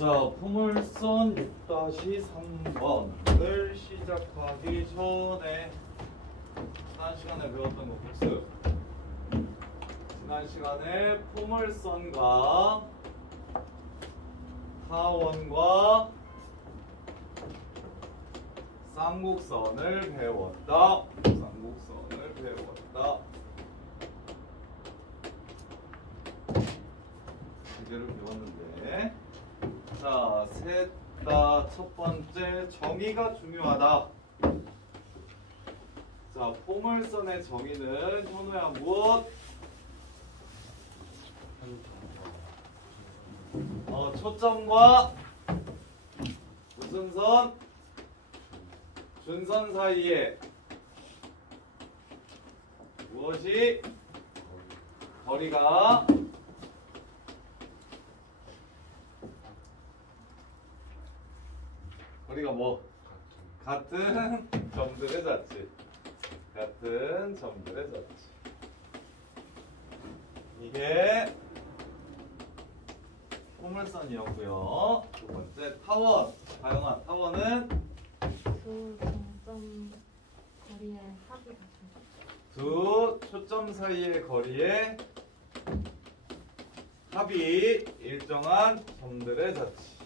자, 포물선 6-3번을 시작하기 전에 지난 시간에 배웠던 거 복습. 지난 시간에 포물선과 타원과 쌍곡선을 배웠다. 쌍곡선을 배웠다. 이대로 배웠는데, 자, 셋 다 첫 번째 정의가 중요하다. 자, 포물선의 정의는 현우야 무엇? 초점과 무슨 선? 준선 사이에 무엇이? 거리가 뭐? 같은 점들의 자치. 같은 점들의 자치. 이게 포물선이었고요. 두 번째 타원. 다영아, 타원은 두 중점 거리의 합이 같은 두 초점 사이의 거리의 합이 일정한 점들의 자치.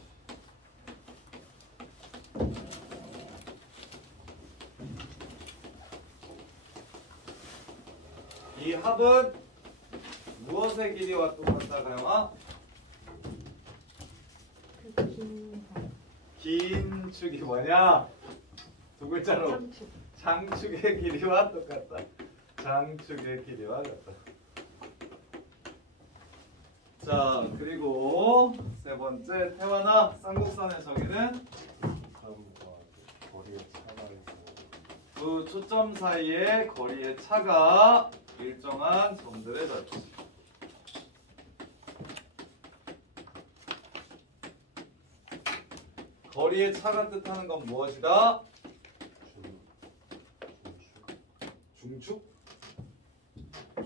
이 합은 무엇의 길이와 똑같다, 가영아? 긴 축이 뭐냐? 두 글자로 장축의 길이와 똑같다. 장축의 길이와 같다. 자, 그리고 세 번째 태환아, 쌍곡선의 정의는 거리의 차가 있고 두 초점 사이의 거리의 차가 일정한 점들의 자치. 거리의 차가 뜻하는 건 무엇이다? 중축?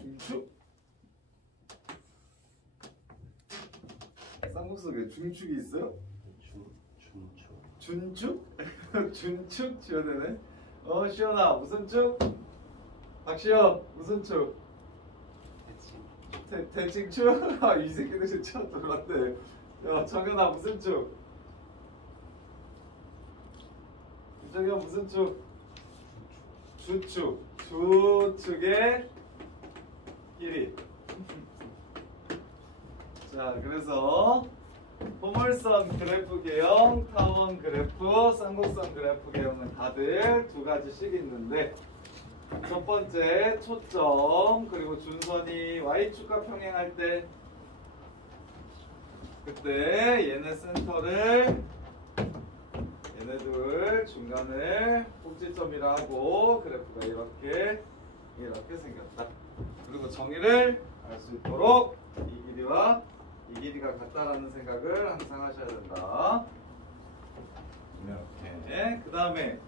중축? 쌍곡속에 중축이 있어요? 준축? 준축? 지어야 되네. 시연아, 무슨 축? 박시연, 무슨 축? 대칭축? 이 새끼들 진짜 놀랐네. 야, 정연아, 무슨 축? 유정현, 무슨 축? 주축. 주축의 길이. 자, 그래서 포물선 그래프 개형, 타원 그래프, 쌍곡선 그래프 개형은 다들 두 가지씩 있는데, 첫 번째 초점 그리고 준선이 y축과 평행할 때 그때 얘네 센터를 얘네들 중간을 꼭지점이라 하고 그래프가 이렇게 생겼다. 그리고 정의를 알 수 있도록 이 길이와 이 길이가 같다라는 생각을 항상 하셔야 된다. 이렇게. 그 다음에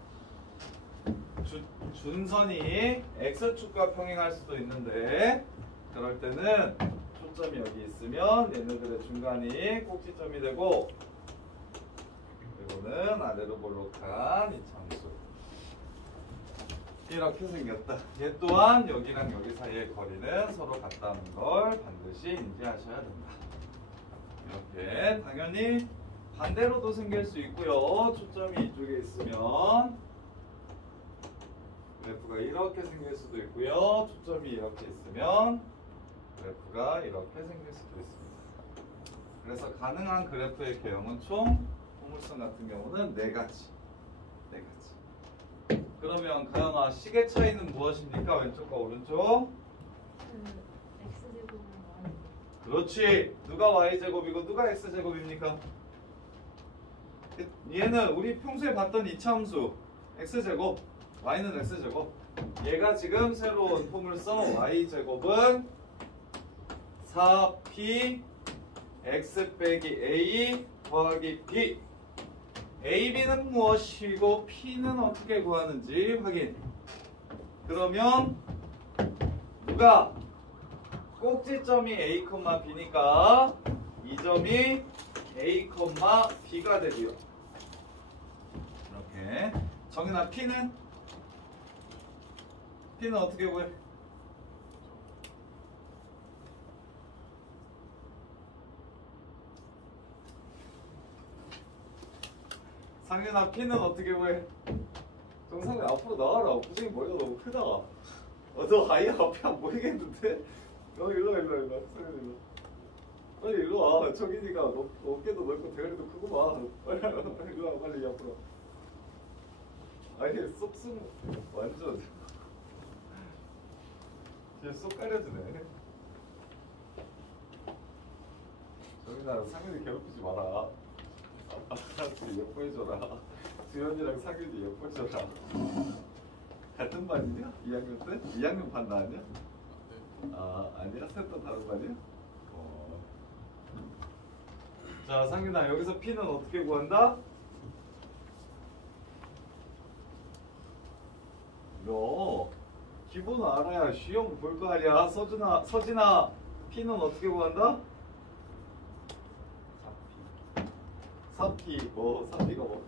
준선이 x축과 평행할 수도 있는데, 그럴 때는 초점이 여기 있으면 얘네들의 중간이 꼭지점이 되고, 그리고는 아래로 볼록한 이 참수. 이렇게 생겼다. 얘 또한 여기랑 여기 사이의 거리는 서로 같다는 걸 반드시 인지하셔야 된다. 이렇게. 당연히 반대로도 생길 수 있고요. 초점이 이쪽에 있으면 그래프가 이렇게 생길 수도 있고요. 초점이 이렇게 있으면 그래프가 이렇게 생길 수도 있습니다. 그래서 가능한 그래프의 개형은 총 포물선 같은 경우는 네 가지. 그러면 가영아, 식의 차이는 무엇입니까? 왼쪽과 오른쪽? x제곱은 y. 그렇지. 누가 y제곱이고 누가 x제곱입니까? 얘는 우리 평소에 봤던 이차함수 x제곱, y는 x제곱. 얘가 지금 새로운 포물선 y제곱은 4p x 빼기 a 더하기 b. a, b는 무엇이고 p는 어떻게 구하는지 확인. 그러면 누가 꼭지점이 a, b니까 이 점이 a, P가 되고요. 이렇게. 정인아 P는 어떻게 구해? 상윤아 P는 어떻게 구해? 정상이 앞으로 나와라. 구정이 머리가 너무 크다. 너 아예 앞에 안 보이겠는데? 일로 상윤 일로. 빨리 일로 와. 저기니까 어깨도 넓고 대가리도 크구만. 빨리 일로 와. 빨리 앞으로. 아니 쏙쏙 완전 뒤에 쏙 가려주네. 정인아 상윤이 괴롭히지 마라. 예뻐해줘라. 수연이랑 상윤이 예뻐해줘라. 같은 반이냐? 2학년 때? 2학년 반 나왔냐? 아 아니야? 셋다 다른 반이야? 자 상윤아 여기서 P는 어떻게 구한다? 너 기본 알아야 시험 볼 거 아니야. 서진아 P는 어떻게 구한다? 4P. 4P가 뭐?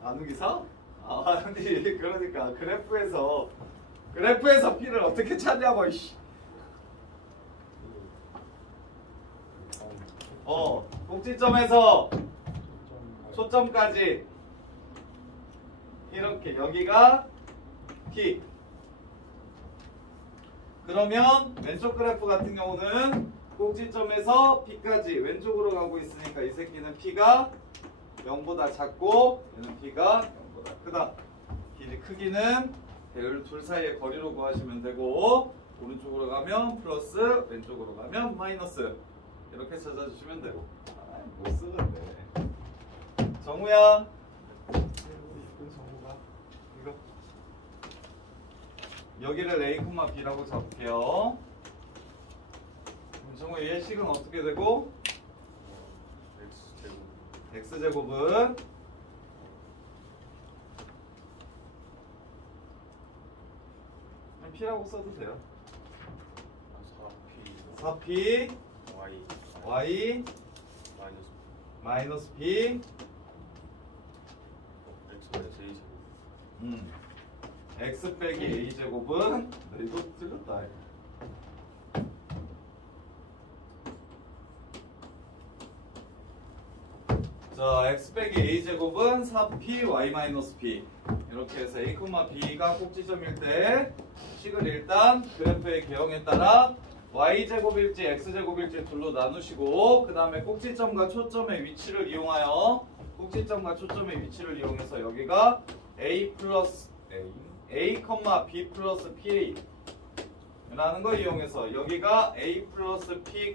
나누기 4? 아니 그러니까 그래프에서 P를 어떻게 찾냐고 이씨. 꼭지점에서 초점까지 이렇게 여기가 P. 그러면 왼쪽 그래프 같은 경우는 꼭지점에서 P까지 왼쪽으로 가고 있으니까 이 새끼는 P가 0보다 작고 얘는 P가 0보다 크다. 길이 크기는 배열 둘 사이의 거리로 구하시면 되고 오른쪽으로 가면 플러스 왼쪽으로 가면 마이너스 이렇게 찾아주시면 되고. 못 쓰겠네. 정우야. 이쁜 정우가 이거 여기를 A, B라고 잡을게요. 정우 예식은 어떻게 되고? X제곱은 P라고 써도 돼요. 4P Y 마이너스 B X 빼기 A제곱은 이거 틀렸다. 자, X 빼기 A제곱은 4P Y 마이너스 B 이렇게 해서 A, B가 꼭지점일 때 식을 일단 그래프의 개형에 따라 Y제곱일지 X제곱일지 둘로 나누시고 그 다음에 꼭지점과 초점의 위치를 이용하여 꼭지점과 초점의 위치를 이용해서 여기가 A 플러스 A, B 플러스 PA 라는 걸 이용해서 여기가 A 플러스 P,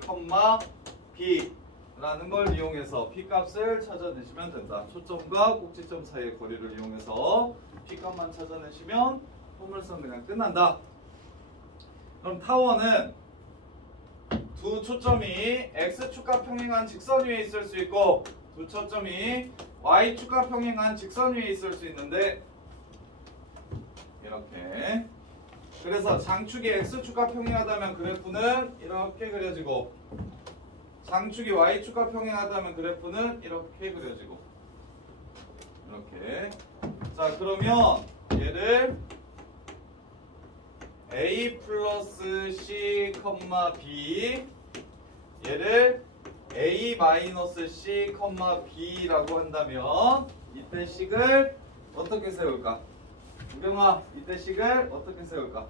B 라는 걸 이용해서 P 값을 찾아내시면 된다. 초점과 꼭지점 사이의 거리를 이용해서 P 값만 찾아내시면 포물선 그냥 끝난다. 그럼 타원은 두 초점이 X축과 평행한 직선 위에 있을 수 있고 두 초점이 Y축과 평행한 직선 위에 있을 수 있는데 이렇게 그래서 장축이 X축과 평행하다면 그래프는 이렇게 그려지고 장축이 Y축과 평행하다면 그래프는 이렇게 그려지고 이렇게. 자 그러면 얘를 A 플러스 C, B 얘를 A 마이너스 C, B라고 한다면 이때 식을 어떻게 세울까? 우경아 이때 식을 어떻게 세울까?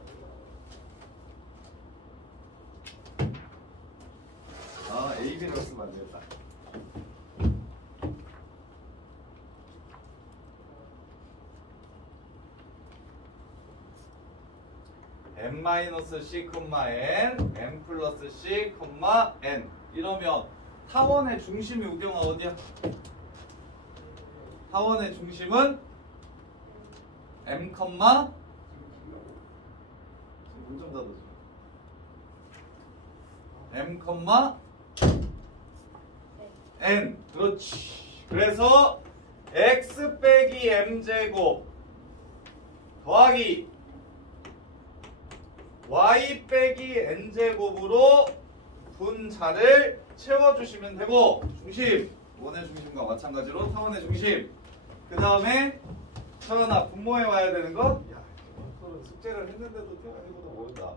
아 AB라고 쓰면 안 되겠다. M-C, N, M 플러스 C, N 이러면 타원의 중심이 우경아 어디야? 타원의 중심은 M, 문 좀 닫아줘. M, N 그렇지. 그래서 X 빼기 M제곱 더하기 Y 빼기 N제곱으로 분자를 채워주시면 되고 중심 원의 중심과 마찬가지로 타원의 중심. 그 다음에 서연아 분모해 와야 되는 것. 야, 서로 숙제를 했는데도 태연이보다 모른다.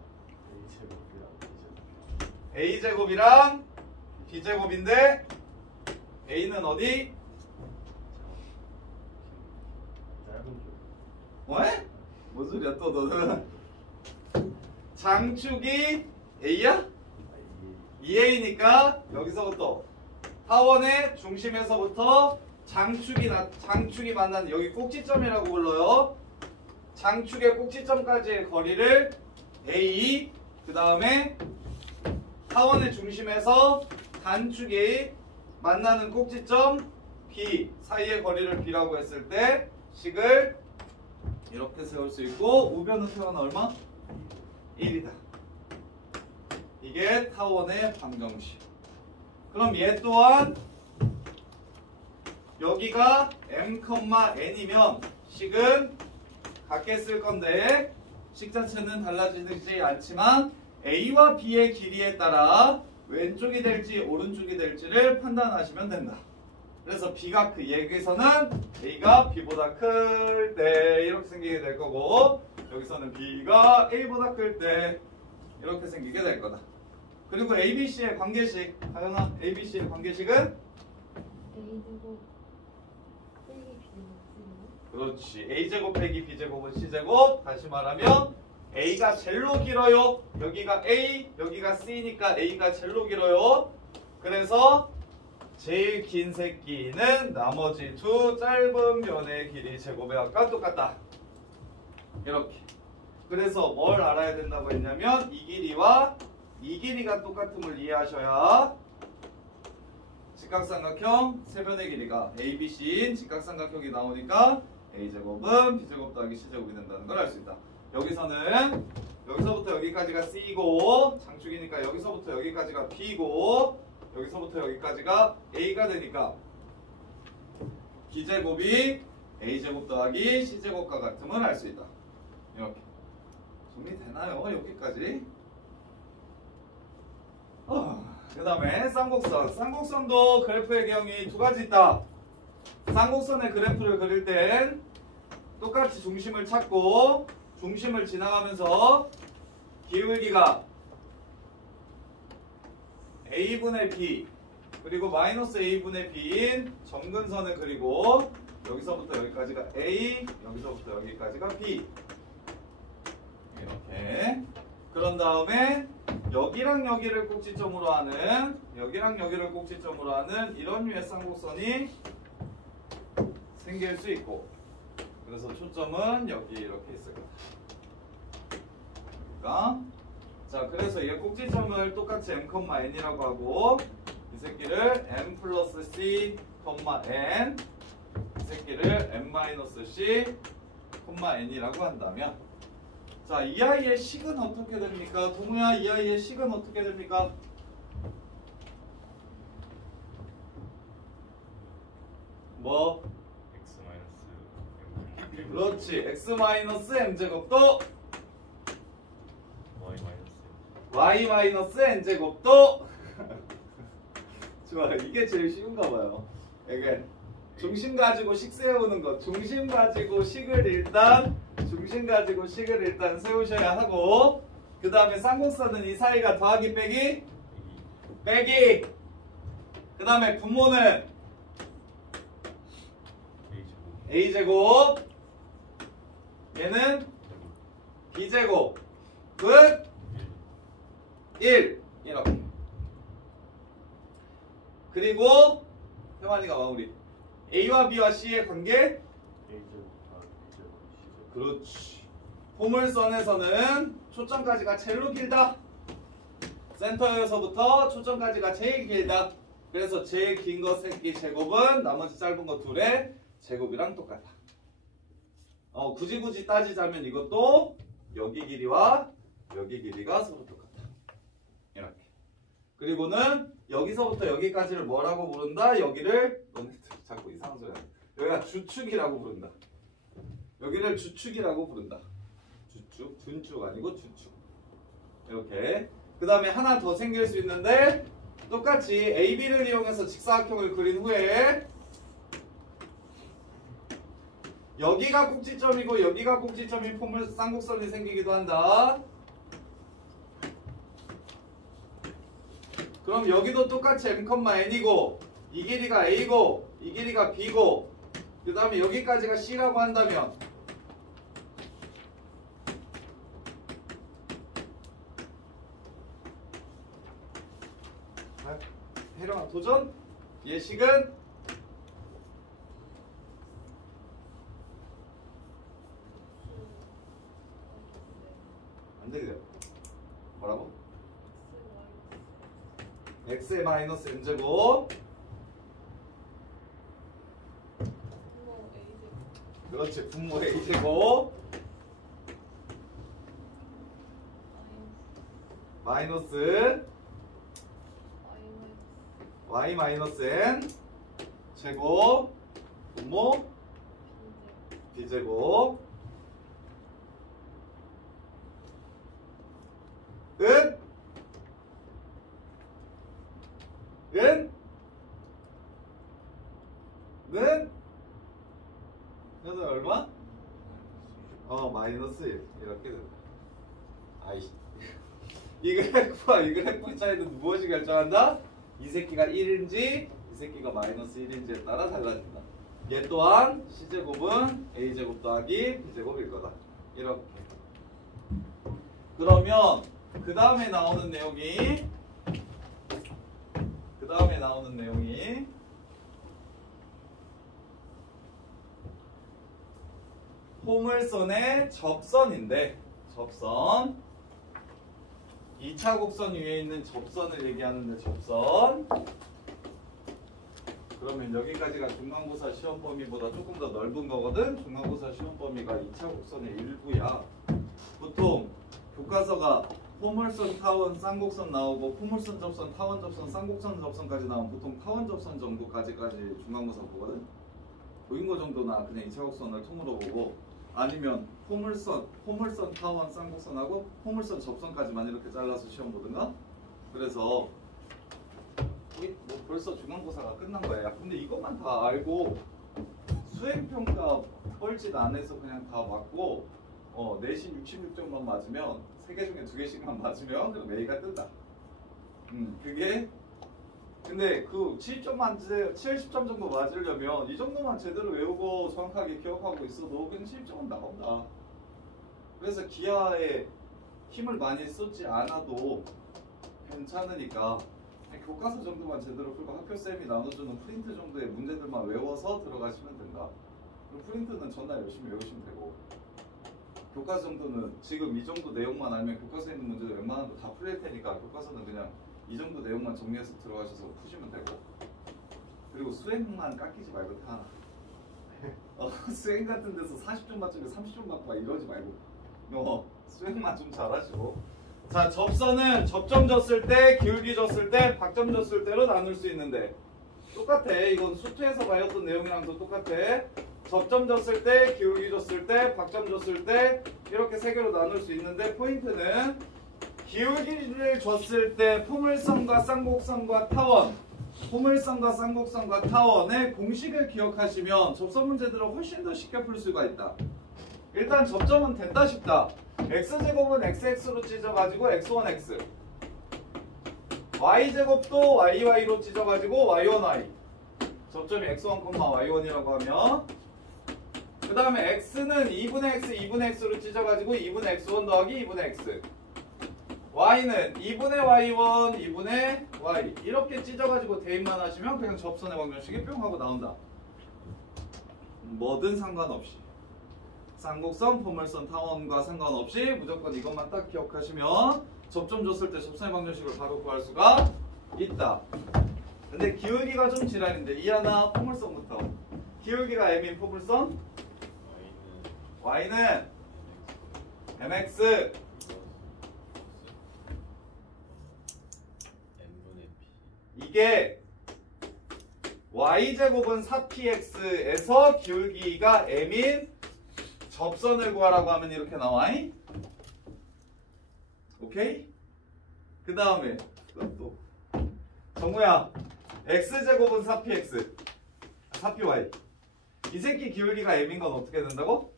a제곱이랑 b제곱인데 a는 어디? 왜? 뭔 소리야 또 너는? 장축이 a야? 2a니까 여기서부터 타원의 중심에서부터 장축이 만나는 여기 꼭지점이라고 불러요. 장축의 꼭지점까지의 거리를 a, 그 다음에 타원의 중심에서 단축이 만나는 꼭지점 b 사이의 거리를 b라고 했을 때 식을 이렇게 세울 수 있고 우변은 태어나 얼마? 1이다. 이게 타원의 방정식. 그럼 얘 또한 여기가 m,n이면 식은 같게 쓸 건데 식 자체는 달라지지 않지만 a와 b의 길이에 따라 왼쪽이 될지 오른쪽이 될지를 판단하시면 된다. 그래서 b가 여기서는 a가 b보다 클 때 이렇게 생기게 될 거고 여기서는 b가 a보다 클 때 이렇게 생기게 될 거다. 그리고 ABC의 관계식, 다현아, ABC의 관계식은? a제곱 빼기 b제곱. 그렇지. a제곱 빼기 b제곱은 c제곱. 다시 말하면 a가 제일로 길어요. 여기가 a, 여기가 c니까 a가 제일로 길어요. 그래서 제일 긴 새끼는 나머지 두 짧은 면의 길이 제곱에 아까 똑같다. 이렇게. 그래서 뭘 알아야 된다고 했냐면 이 길이와 이 길이가 똑같음을 이해하셔야 직각삼각형 세변의 길이가 ABC인 직각삼각형이 나오니까 A제곱은 B제곱 더하기 C제곱이 된다는 걸 알 수 있다. 여기서는 여기서부터 여기까지가 C고 장축이니까 여기서부터 여기까지가 B고 여기서부터 여기까지가 A가 되니까 B제곱이 A제곱 더하기 C제곱과 같음을 알 수 있다. 이렇게 정리되나요? 여기까지? 그 다음에 쌍곡선. 쌍곡선도 그래프의 경이 두 가지 있다. 쌍곡선의 그래프를 그릴 땐 똑같이 중심을 찾고 중심을 지나가면서 기울기가 a분의 b 그리고 마이너스 a분의 b인 점근선을 그리고 여기서부터 여기까지가 a, 여기서부터 여기까지가 b 이렇게. 그런 다음에 여기랑 여기를 꼭지점으로 하는 이런 류의 쌍곡선이 생길 수 있고 그래서 초점은 여기 이렇게 있을 거다. 그러니까 자 그래서 얘 꼭지점을 똑같이 m,n이라고 하고 이 새끼를 m 플러스 c, n 이 새끼를 m-c, n이라고 한다면 자, 이 아이의 식은 어떻게 됩니까? 동우야, 이 아이의 식은 어떻게 됩니까? 뭐? x-m 그렇지. x-m제곱도 y-n제곱도 좋아. 이게 제일 쉬운가 봐요. 이게 중심 가지고 식 세우는 것. 중심 가지고 식을 일단 세우셔야 하고 그 다음에 쌍곡선은 이 사이가 더하기 빼기 그 다음에 분모는 a제곱 얘는 b제곱 끝 1 이렇게. 그리고 태환이가 마무리. a와 b와 c의 관계 그렇지. 포물선에서는 초점까지가 제일로 길다. 센터에서부터 초점까지가 제일 길다. 그래서 제일 긴 거 새끼 제곱은 나머지 짧은 거 둘의 제곱이랑 똑같다. 굳이 따지자면 이것도 여기 길이와 여기 길이가 서로 똑같다. 이렇게. 그리고는 여기서부터 여기까지를 뭐라고 부른다? 여기를 너네 자꾸 이상한 소리 하네. 여기가 주축이라고 부른다. 여기를 주축이라고 부른다. 주축, 준축 아니고 주축. 이렇게. 그 다음에 하나 더 생길 수 있는데 똑같이 AB를 이용해서 직사각형을 그린 후에 여기가 꼭지점이고 여기가 꼭지점인 쌍곡선이 생기기도 한다. 그럼 여기도 똑같이 m,n이고 이 길이가 a고 이 길이가 b고 그 다음에 여기까지가 c라고 한다면 혜령아 도전? 예식은? 안 되겠네요. 뭐라고? x의 마이너스 n제곱 그렇지 분모 a제곱 마이너스 y 마이너스 n 제곱 분모 b제곱 은? 은? 는? 얘는 얼마? 마이너스 1 이렇게 된다. 아이씨 이 그래프와 이 그래프 차이는 무엇이 결정한다? 이 새끼가 1인지 이 새끼가 마이너스 1인지에 따라 달라진다. 얘 또한 c제곱은 a제곱 더하기 b제곱일 거다. 이렇게. 그러면 그 다음에 나오는 내용이 포물선의 접선인데 접선 2차 곡선 위에 있는 접선을 얘기하는데 접선 그러면 여기까지가 중간고사 시험 범위보다 조금 더 넓은 거거든. 중간고사 시험 범위가 2차 곡선의 일부야. 보통 교과서가 포물선, 타원, 쌍곡선 나오고 포물선 접선, 타원 접선, 쌍곡선 접선까지 나오면 보통 타원 접선 정도까지 중간고사 보거든. 보인 거 정도나 그냥 2차 곡선을 통으로 보고 아니면 포물선, 타원, 쌍곡선하고 포물선 접선까지만 이렇게 잘라서 시험 보든가. 그래서 뭐 벌써 중간고사가 끝난 거야. 근데 이것만 다 알고 수행평가 뻘짓 안 해서 그냥 다 맞고 내신 66점만 맞으면 3개 중에 2개씩만 맞으면 그럼 A가 뜬다. 그게 근데 그 70점 정도 맞으려면 이 정도만 제대로 외우고 정확하게 기억하고 있어도 그냥 70점은 나온다. 그래서 기하에 힘을 많이 쏟지 않아도 괜찮으니까 교과서 정도만 제대로 풀고 학교쌤이 나눠주는 프린트 정도의 문제들만 외워서 들어가시면 된다. 그럼 프린트는 전날 열심히 외우시면 되고 교과서 정도는 지금 이 정도 내용만 알면 교과서에 있는 문제들 웬만한 거 다 풀릴 테니까 교과서는 그냥 이 정도 내용만 정리해서 들어가셔서 푸시면 되고 그리고 수행만 깎이지 말고 다 수행 같은 데서 40점 맞으면 30점 맞고 막 이러지 말고 수행만 좀 잘하시고 자 접선은 접점 줬을 때 기울기 줬을 때 박점 줬을 때로 나눌 수 있는데 똑같아. 이건 수투에서 배웠던 내용이랑도 똑같아. 접점 줬을 때 기울기 줬을 때 박점 줬을 때 이렇게 세 개로 나눌 수 있는데 포인트는 기울기를 줬을 때 포물선과 쌍곡선과 타원 포물선과 쌍곡선과 타원의 공식을 기억하시면 접선 문제들을 훨씬 더 쉽게 풀 수가 있다. 일단 접점은 됐다 싶다. x제곱은 xx로 찢어가지고 x1x y제곱도yy로 찢어가지고 y1y 접점이 x1, y1이라고 하면 그 다음에 x는 2분의 x, 2분의 x로 찢어가지고 2분의 x1 더하기 2분의 x y는 2분의 y1, 2분의 y 이렇게 찢어가지고 대입만 하시면 그냥 접선의 방정식이 뿅 하고 나온다. 뭐든 상관없이 쌍곡선, 포물선, 타원과 상관없이 무조건 이것만 딱 기억하시면 접점 줬을 때 접선의 방정식을 바로 구할 수가 있다. 근데 기울기가 좀 지랄인데 이 하나 포물선부터 기울기가 m인 포물선 y는 mx 이게 y제곱은 4px에서 기울기가 m인 접선을 구하라고 하면 이렇게 나와. 오케이? 그 다음에 또 정우야, x제곱은 4px, 4py. 이 새끼 기울기가 m인 건 어떻게 된다고?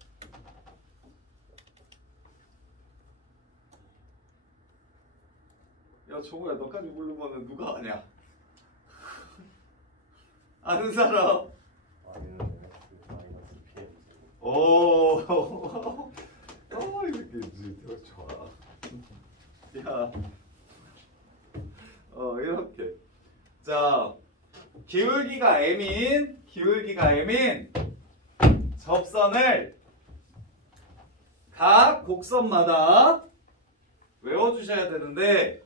야, 정우야, 너까지 모르면 누가 아냐? 아는 사람? 오, 이 새끼 되게 좋아. 야, 이렇게. 자, 기울기가 m인 접선을 각 곡선마다 외워주셔야 되는데,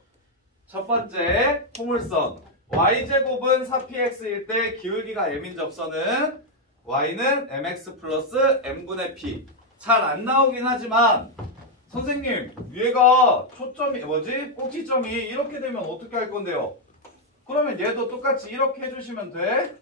첫 번째 포물선 y제곱은 4px일 때 기울기가 m인 접선은 y는 mx 플러스 m분의 p. 잘 안 나오긴 하지만 선생님 얘가 초점이 꼭지점이 이렇게 되면 어떻게 할 건데요? 그러면 얘도 똑같이 이렇게 해주시면 돼.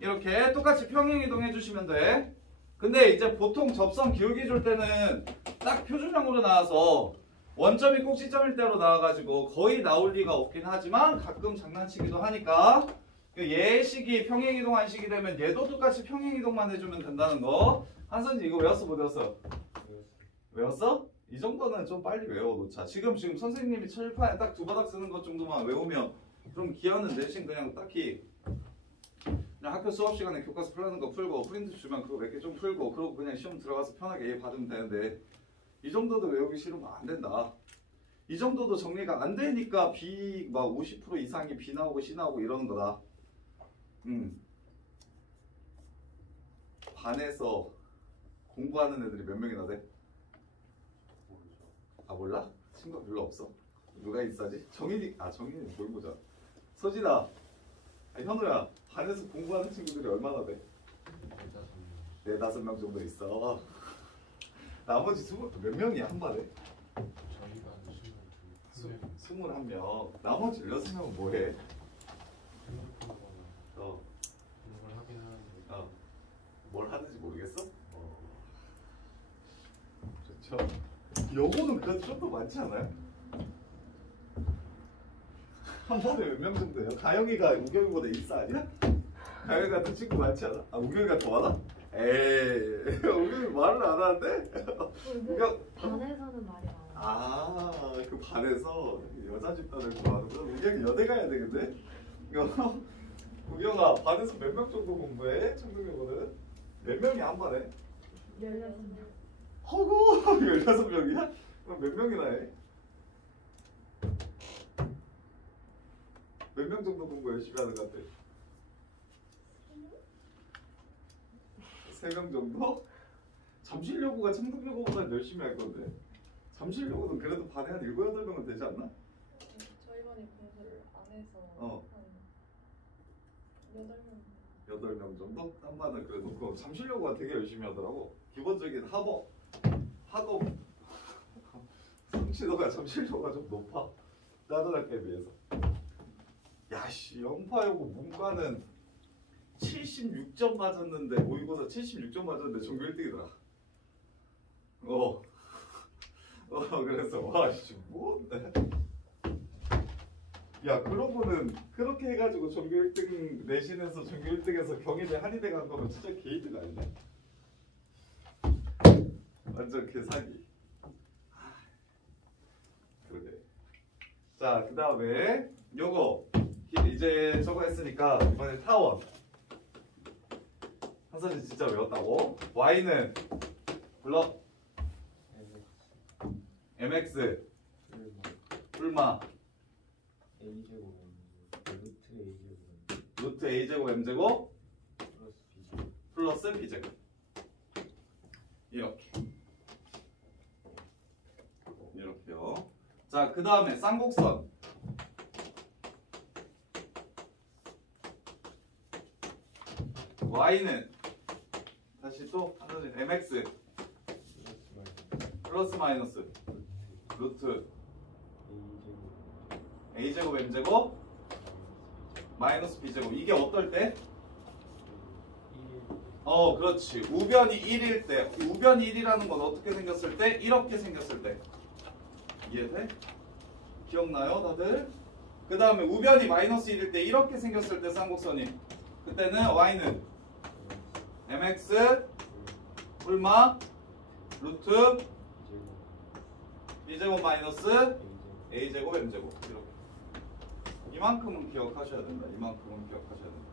이렇게 똑같이 평행이동 해주시면 돼. 근데 이제 보통 접선 기울기 줄 때는 딱 표준형으로 나와서 원점이 꼭지점일 때로 나와가지고 거의 나올 리가 없긴 하지만 가끔 장난치기도 하니까 얘 식이 평행이동한 식이 되면 얘도 똑같이 평행이동만 해주면 된다는 거. 한선지 이거 외웠어 못 외웠어? 외웠어? 이 정도는 좀 빨리 외워놓자. 지금 선생님이 칠판에 딱 두 바닥 쓰는 것 정도만 외우면 좀 기하는 대신 그냥 딱히 그냥 학교 수업 시간에 교과서 풀라는 거 풀고 프린트 주면 그거 몇 개 좀 풀고 그러고 그냥 시험 들어가서 편하게 A 받으면 되는데 이 정도도 외우기 싫으면 안 된다. 이 정도도 정리가 안 되니까 B 막 50% 이상이 B 나오고 C 나오고 이러는 거다. 반에서 공부하는 애들이 몇 명이나 돼? 아 몰라? 친구가 별로 없어. 누가 있어지? 정인이 뭘 보자. 서진아, 현우야, 반에서 공부하는 친구들이 얼마나 돼? 4-5명 정도 있어. 나머지 몇 명이야 한 반에? 저희가 21명. 나머지 16명은 뭐해? 공부를 하긴 하는데 뭘 하는지 모르겠어? 그렇죠. 요거는 그래도 좀 더 많지 않아요? 한 반에 몇 명 정도예요? 가영이가 우경이보다 일사 아니야? 가영이 같은 친구 많지 않아? 아 우경이가 더 많아? 에이 우경이 말을 안 하는데? 우경 반에서는 말이 많아. 그 반에서 여자 집단을 좋아하는구나. 우경이 여대 가야 되겠네? 우경아 반에서 몇 명 정도 공부해? 청등여고는? 몇 명이 한 반에? 16명. 허구 16명이야? 그럼 몇 명이나 해? 몇 명 정도 공부 열심히 하는 것 같아? 3명 정도? 잠실여고가 청등여고보다 열심히 할 건데 잠실여고는 그래도 반에 한 7, 8명은 되지 않나? 저희 반이 공부를 안 해서 한 8명 8명 정도? 한 반은 그래도 그 잠실여고가 되게 열심히 하더라고. 기본적인 학업 성취도가 잠실여고가 좀 높아. 다른 학교에 비해서. 야씨 영파여고 문과는 76점 맞았는데 모의고사 76점 맞았는데 전교 1등이더라. 그래서 와씨 뭔데? 야 그러고는 그렇게 해가지고 전교 1등 내신에서 전교 1등에서 경희대 한의대 간 거면 진짜 게이드가 아니네. 완전 개사기. 그러게. 자 그 다음에 요거 이제 저거 했으니까 이번에 타원. 한선이 진짜 외웠다고? Y는 불러 MX 불마 루트 A제곱 M제곱 플러스 B제곱 이렇게요. 자 그 다음에 쌍곡선 Y는 다시 또 하나는 MX 플러스 마이너스 루트 A제곱 M제곱 마이너스 B제곱. 이게 어떨 때? 그렇지. 우변이 1일 때. 우변이 1이라는 건 어떻게 생겼을 때? 이렇게 생겼을 때. 이해돼? 기억나요 다들? 그 다음에 우변이 마이너스 1일 때 이렇게 생겼을 때 쌍곡선이 그때는 y는 mx 뿔마 루트 b제곱 마이너스 a제곱 m제곱 이렇게 이만큼은 기억하셔야 된다. 이만큼은 기억하셔야 된다.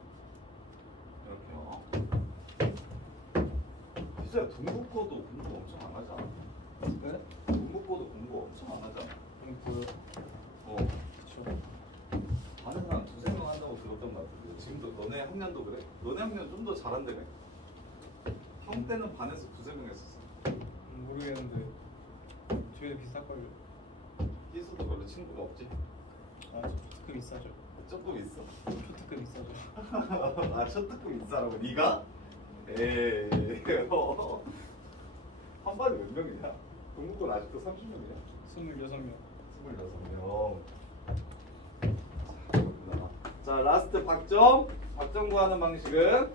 이렇게요. 진짜 동국고도 공부 엄청 안 하잖아. 네? 동국고도 공부 엄청 안 하잖아. 보여. 그쵸. 다른 사람 두세 명 한다고 들었던 것 같은데 지금도 너네 학년도 그래? 너네 학년 좀 더 잘한다며. 형 때는 반에서 두세 명 했었어. 모르겠는데 저희도 비쌀걸요. 희수도 별로 친구가 없지? 아, 저 특급 비싸죠. 조금 있어. 초특급 비싸죠. 아, 첫 특급 인싸라고 네가? 에이. 한 반에 몇 명이냐? 동국은 아직도 30명이야. 26명. 26명. 자, 라스트 박점. 박점 구하는 방식은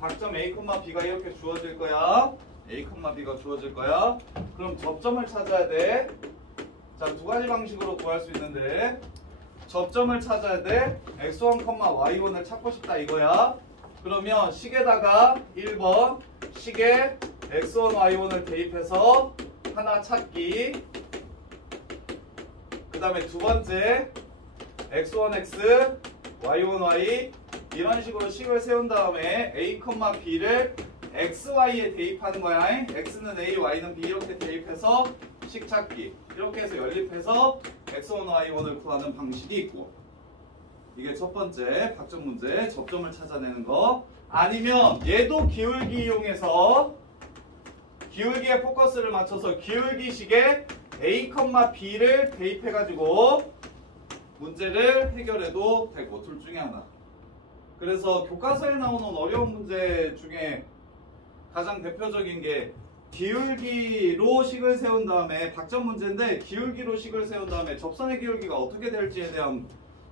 박점 A, B가 이렇게 주어질 거야. A, B가 주어질 거야. 그럼 접점을 찾아야 돼. 자, 두 가지 방식으로 구할 수 있는데 접점을 찾아야 돼. x1, y1을 찾고 싶다 이거야. 그러면 식에다가 1번 식에 x1, y1을 대입해서 하나 찾기. 그 다음에 두 번째 x1x, y1y 이런 식으로 식을 세운 다음에 a, b를 xy에 대입하는 거야. x는 a, y는 b 이렇게 대입해서 식 찾기. 이렇게 해서 연립해서 x1, y1을 구하는 방식이 있고 이게 첫 번째 박점 문제 접점을 찾아내는 거. 아니면 얘도 기울기 이용해서 기울기에 포커스를 맞춰서 기울기식에 a, b를 대입해가지고 문제를 해결해도 되고 둘 중에 하나. 그래서 교과서에 나오는 어려운 문제 중에 가장 대표적인 게 기울기로 식을 세운 다음에 박점 문제인데 기울기로 식을 세운 다음에 접선의 기울기가 어떻게 될지에 대한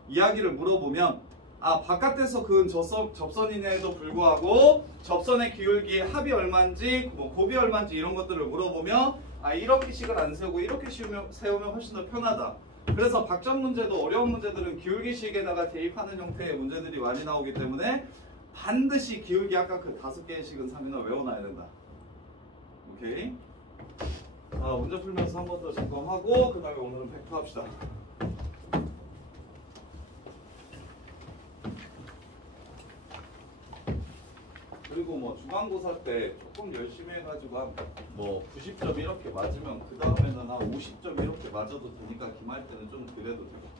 이야기를 물어보면 아 바깥에서 그은 접선임에도 불구하고 접선의 기울기의 합이 얼마인지 뭐 곱이 얼마인지 이런 것들을 물어보면 아 이렇게 식을 안 세우고 이렇게 세우면 훨씬 더 편하다. 그래서 박점 문제도 어려운 문제들은 기울기식에다가 대입하는 형태의 문제들이 많이 나오기 때문에 반드시 기울기 아까 그 5개의 식은 3이나 외워놔야 된다. 오케이. 자, 문제 풀면서 한 번 더 점검하고 그 다음에 오늘은 팩트 합시다. 그리고 뭐 중간고사 때 조금 열심히 해가지고 한 뭐 90점 이렇게 맞으면 그 다음에는 한 50점 이렇게 맞아도 되니까 기말 때는 좀 그래도 되고.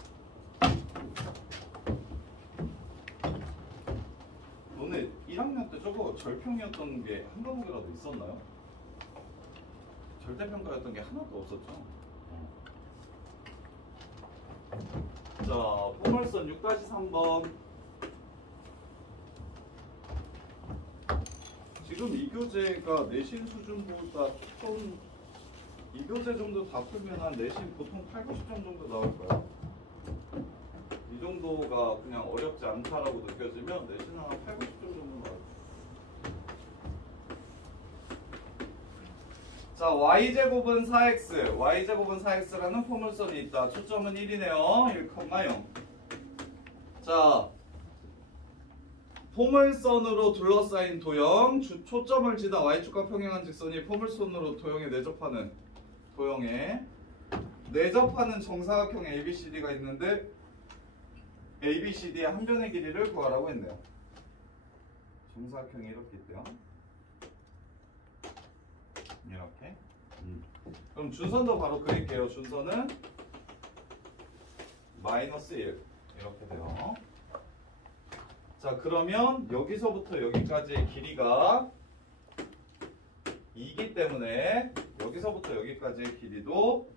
너네 1학년 때 저거 절평이었던 게 한 과목이라도 있었나요? 절대평가였던 게 하나도 없었죠? 자, 포멀선 6-3번. 지금 이 교재가 내신 수준보다 조금 이 교재 정도 다 풀면 한 내신 보통 80, 90점 정도 나올 거야. 이 정도가 그냥 어렵지 않다라고 느껴지면 내신은 한 80, 90점 정도 나올 거야. 자, y제곱은 4x, y제곱은 4x라는 포물선이 있다. 초점은 1이네요. 1,0. 자, 포물선으로 둘러싸인 도형, 초점을 지나 y축과 평행한 직선이 포물선으로 도형에 내접하는 정사각형 ABCD가 있는데 ABCD의 한 변의 길이를 구하라고 했네요. 정사각형이 이렇게 있대요. 이렇게. 그럼 준선도 바로 그릴게요. 준선은 -1 이렇게 돼요. 자, 그러면 여기서부터 여기까지의 길이가 2이기 때문에 여기서부터 여기까지의 길이도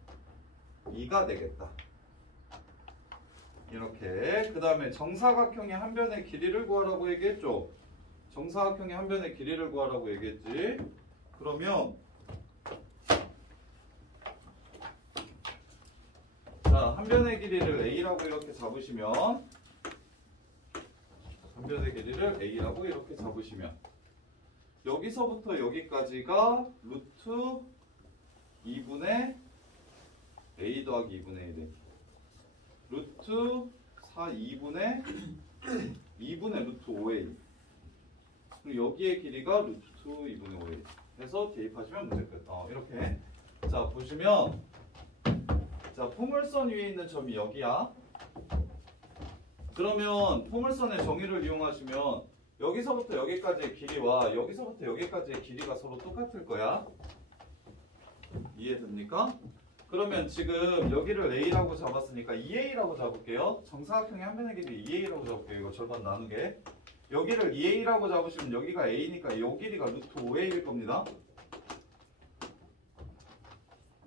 2가 되겠다. 이렇게. 그 다음에 정사각형의 한 변의 길이를 구하라고 얘기했죠. 정사각형의 한 변의 길이를 구하라고 얘기했지. 그러면 자, 한 변의 길이를 A라고 이렇게 잡으시면 한 변의 길이를 A라고 이렇게 잡으시면 여기서부터 여기까지가 루트 2분의 A 더하기 2분의 1이 루트 다 2분의 루트 5a. 그리고 여기의 길이가 루트 2분의 5a. 해서 대입하시면 문제 끝. 이렇게. 자, 보시면 자, 포물선 위에 있는 점이 여기야. 그러면 포물선의 정의를 이용하시면 여기서부터 여기까지의 길이와 여기서부터 여기까지의 길이가 서로 똑같을 거야. 이해됩니까? 그러면 지금 여기를 a라고 잡았으니까 2a라고 잡을게요. 정사각형의 한 변의 길이 2a라고 잡을게요. 이거 절반 나누게. 여기를 2a라고 잡으시면 여기가 a니까 요 길이가 루트 5a일 겁니다.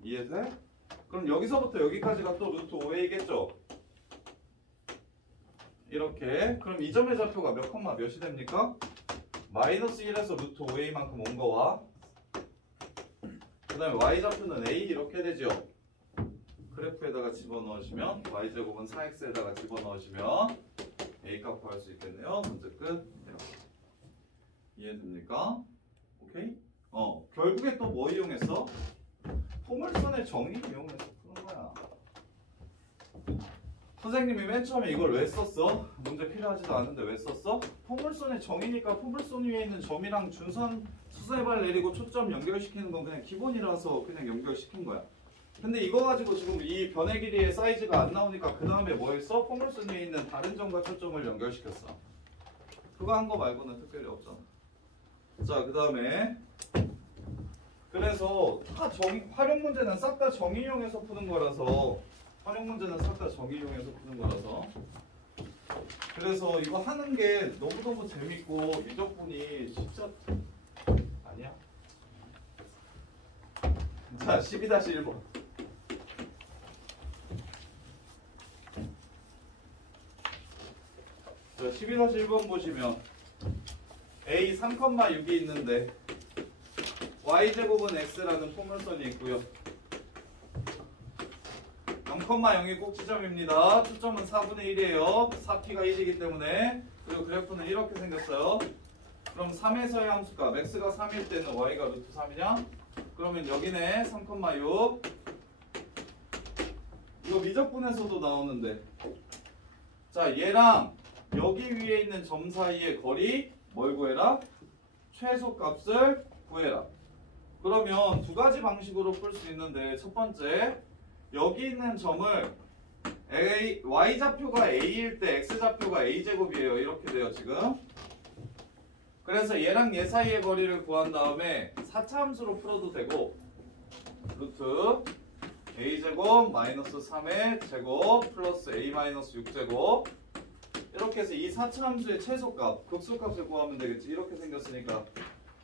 이해돼? 그럼 여기서부터 여기까지가 또 루트 5a겠죠? 이렇게. 그럼 이 점의 좌표가 몇 컴마 몇이 됩니까? 마이너스 1에서 루트 5a만큼 온 거와 그 다음에 y좌표는 a 이렇게 되죠. 그래프에다가 집어넣으시면 y제곱은 4x에다가 집어넣으시면 a값 구할 수 있겠네요. 문제 끝. 이해됩니까? 오케이? 결국에 또 뭐 이용했어? 포물선의 정의 이용해서 푸는 거야. 선생님이 맨 처음에 이걸 왜 썼어? 문제 필요하지도 않은데 왜 썼어? 포물선의 정의니까 포물선 위에 있는 점이랑 준선 수세발 내리고 초점 연결시키는 건 그냥 기본이라서 그냥 연결시킨 거야. 근데 이거 가지고 지금 이 변의 길이의 사이즈가 안 나오니까 그 다음에 뭐 했어? 포물선 위에 있는 다른 점과 초점을 연결시켰어. 그거 한 거 말고는 특별히 없잖아. 자, 그 다음에 그래서 다 활용 문제는 싹 다 정의 이용해서 푸는 거라서 그래서 이거 하는 게 너무너무 재밌고 미적분이 진짜 아니야? 자, 12-1번. 자, 12-1번 보시면 a 3,6이 있는데 y제곱은 x라는 포물선이 있고요. 0,0이 꼭지점입니다. 초점은 4분의 1이에요. 4p가 1이기 때문에. 그리고 그래프는 이렇게 생겼어요. 그럼 3에서의 함수값 x가 3일 때는 y가 루트 3이냐? 그러면 여기네 3,6. 이거 미적분에서도 나오는데. 자, 얘랑 여기 위에 있는 점 사이의 거리 뭘 구해라? 최소값을 구해라. 그러면 두 가지 방식으로 풀 수 있는데 첫 번째, 여기 있는 점을 y좌표가 a일 때 x좌표가 a제곱이에요. 이렇게 돼요 지금. 그래서 얘랑 얘 사이의 거리를 구한 다음에 4차 함수로 풀어도 되고 루트 a제곱 마이너스 3의 제곱 플러스 a 마이너스 6제곱 이렇게 해서 이 4차 함수의 최소값, 극소값을 구하면 되겠지. 이렇게 생겼으니까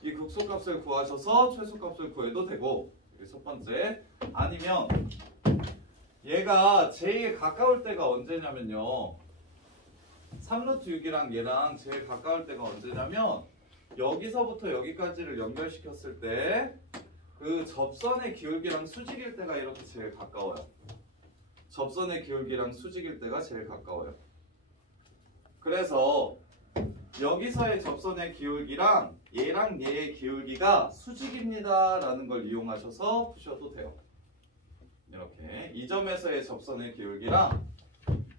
이 극소값을 구하셔서 최소값을 구해도 되고, 이게 첫 번째. 아니면 얘가 제일 가까울 때가 언제냐면요, 3루트 6이랑 얘랑 제일 가까울 때가 언제냐면 여기서부터 여기까지를 연결시켰을 때 그 접선의 기울기랑 수직일 때가 이렇게 제일 가까워요. 접선의 기울기랑 수직일 때가 제일 가까워요. 그래서 여기서의 접선의 기울기랑 얘랑 얘의 기울기가 수직입니다 라는 걸 이용하셔서 푸셔도 돼요. 이렇게 이 점에서의 접선의 기울기랑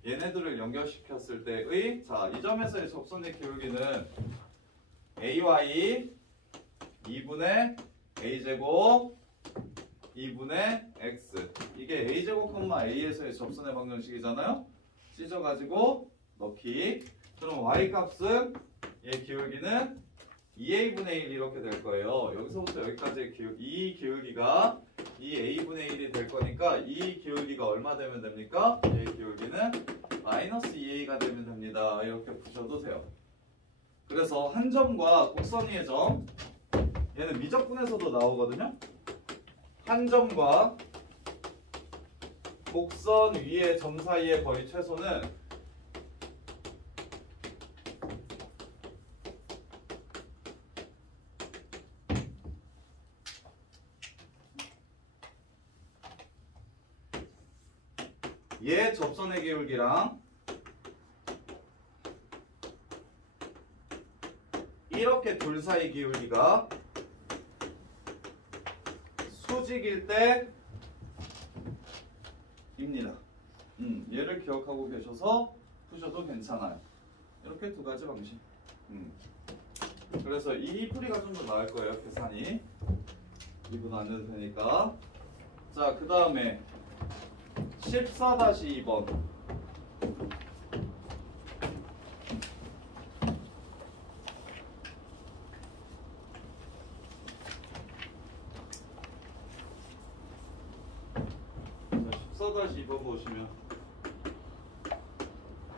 얘네들을 연결시켰을 때의, 자, 이 점에서의 접선의 기울기는 ay 2분의 a제곱 2분의 x, 이게 a제곱, a에서의 접선의 방정식이잖아요. 찢어가지고 넣기. 그럼 y값은 얘 기울기는 2a분의 1 이렇게 될 거예요. 여기서부터 여기까지의 이 기울기가 2a분의 1이 될 거니까 이 기울기가 얼마 되면 됩니까? 얘 기울기는 마이너스 2a가 되면 됩니다. 이렇게 푸셔도 돼요. 그래서 한 점과 곡선 위의 점, 얘는 미적분에서도 나오거든요. 한 점과 곡선 위의 점 사이의 거리 최소는 얘 접선의 기울기랑 이렇게 둘 사이 기울기가 수직일 때입니다. 얘를 기억하고 계셔서 푸셔도 괜찮아요. 이렇게 두 가지 방식. 그래서 이 풀이가 좀 더 나을 거예요. 계산이 2분 안 해도 되니까. 자, 그 다음에 14-2번. 자, 14-2번 보시면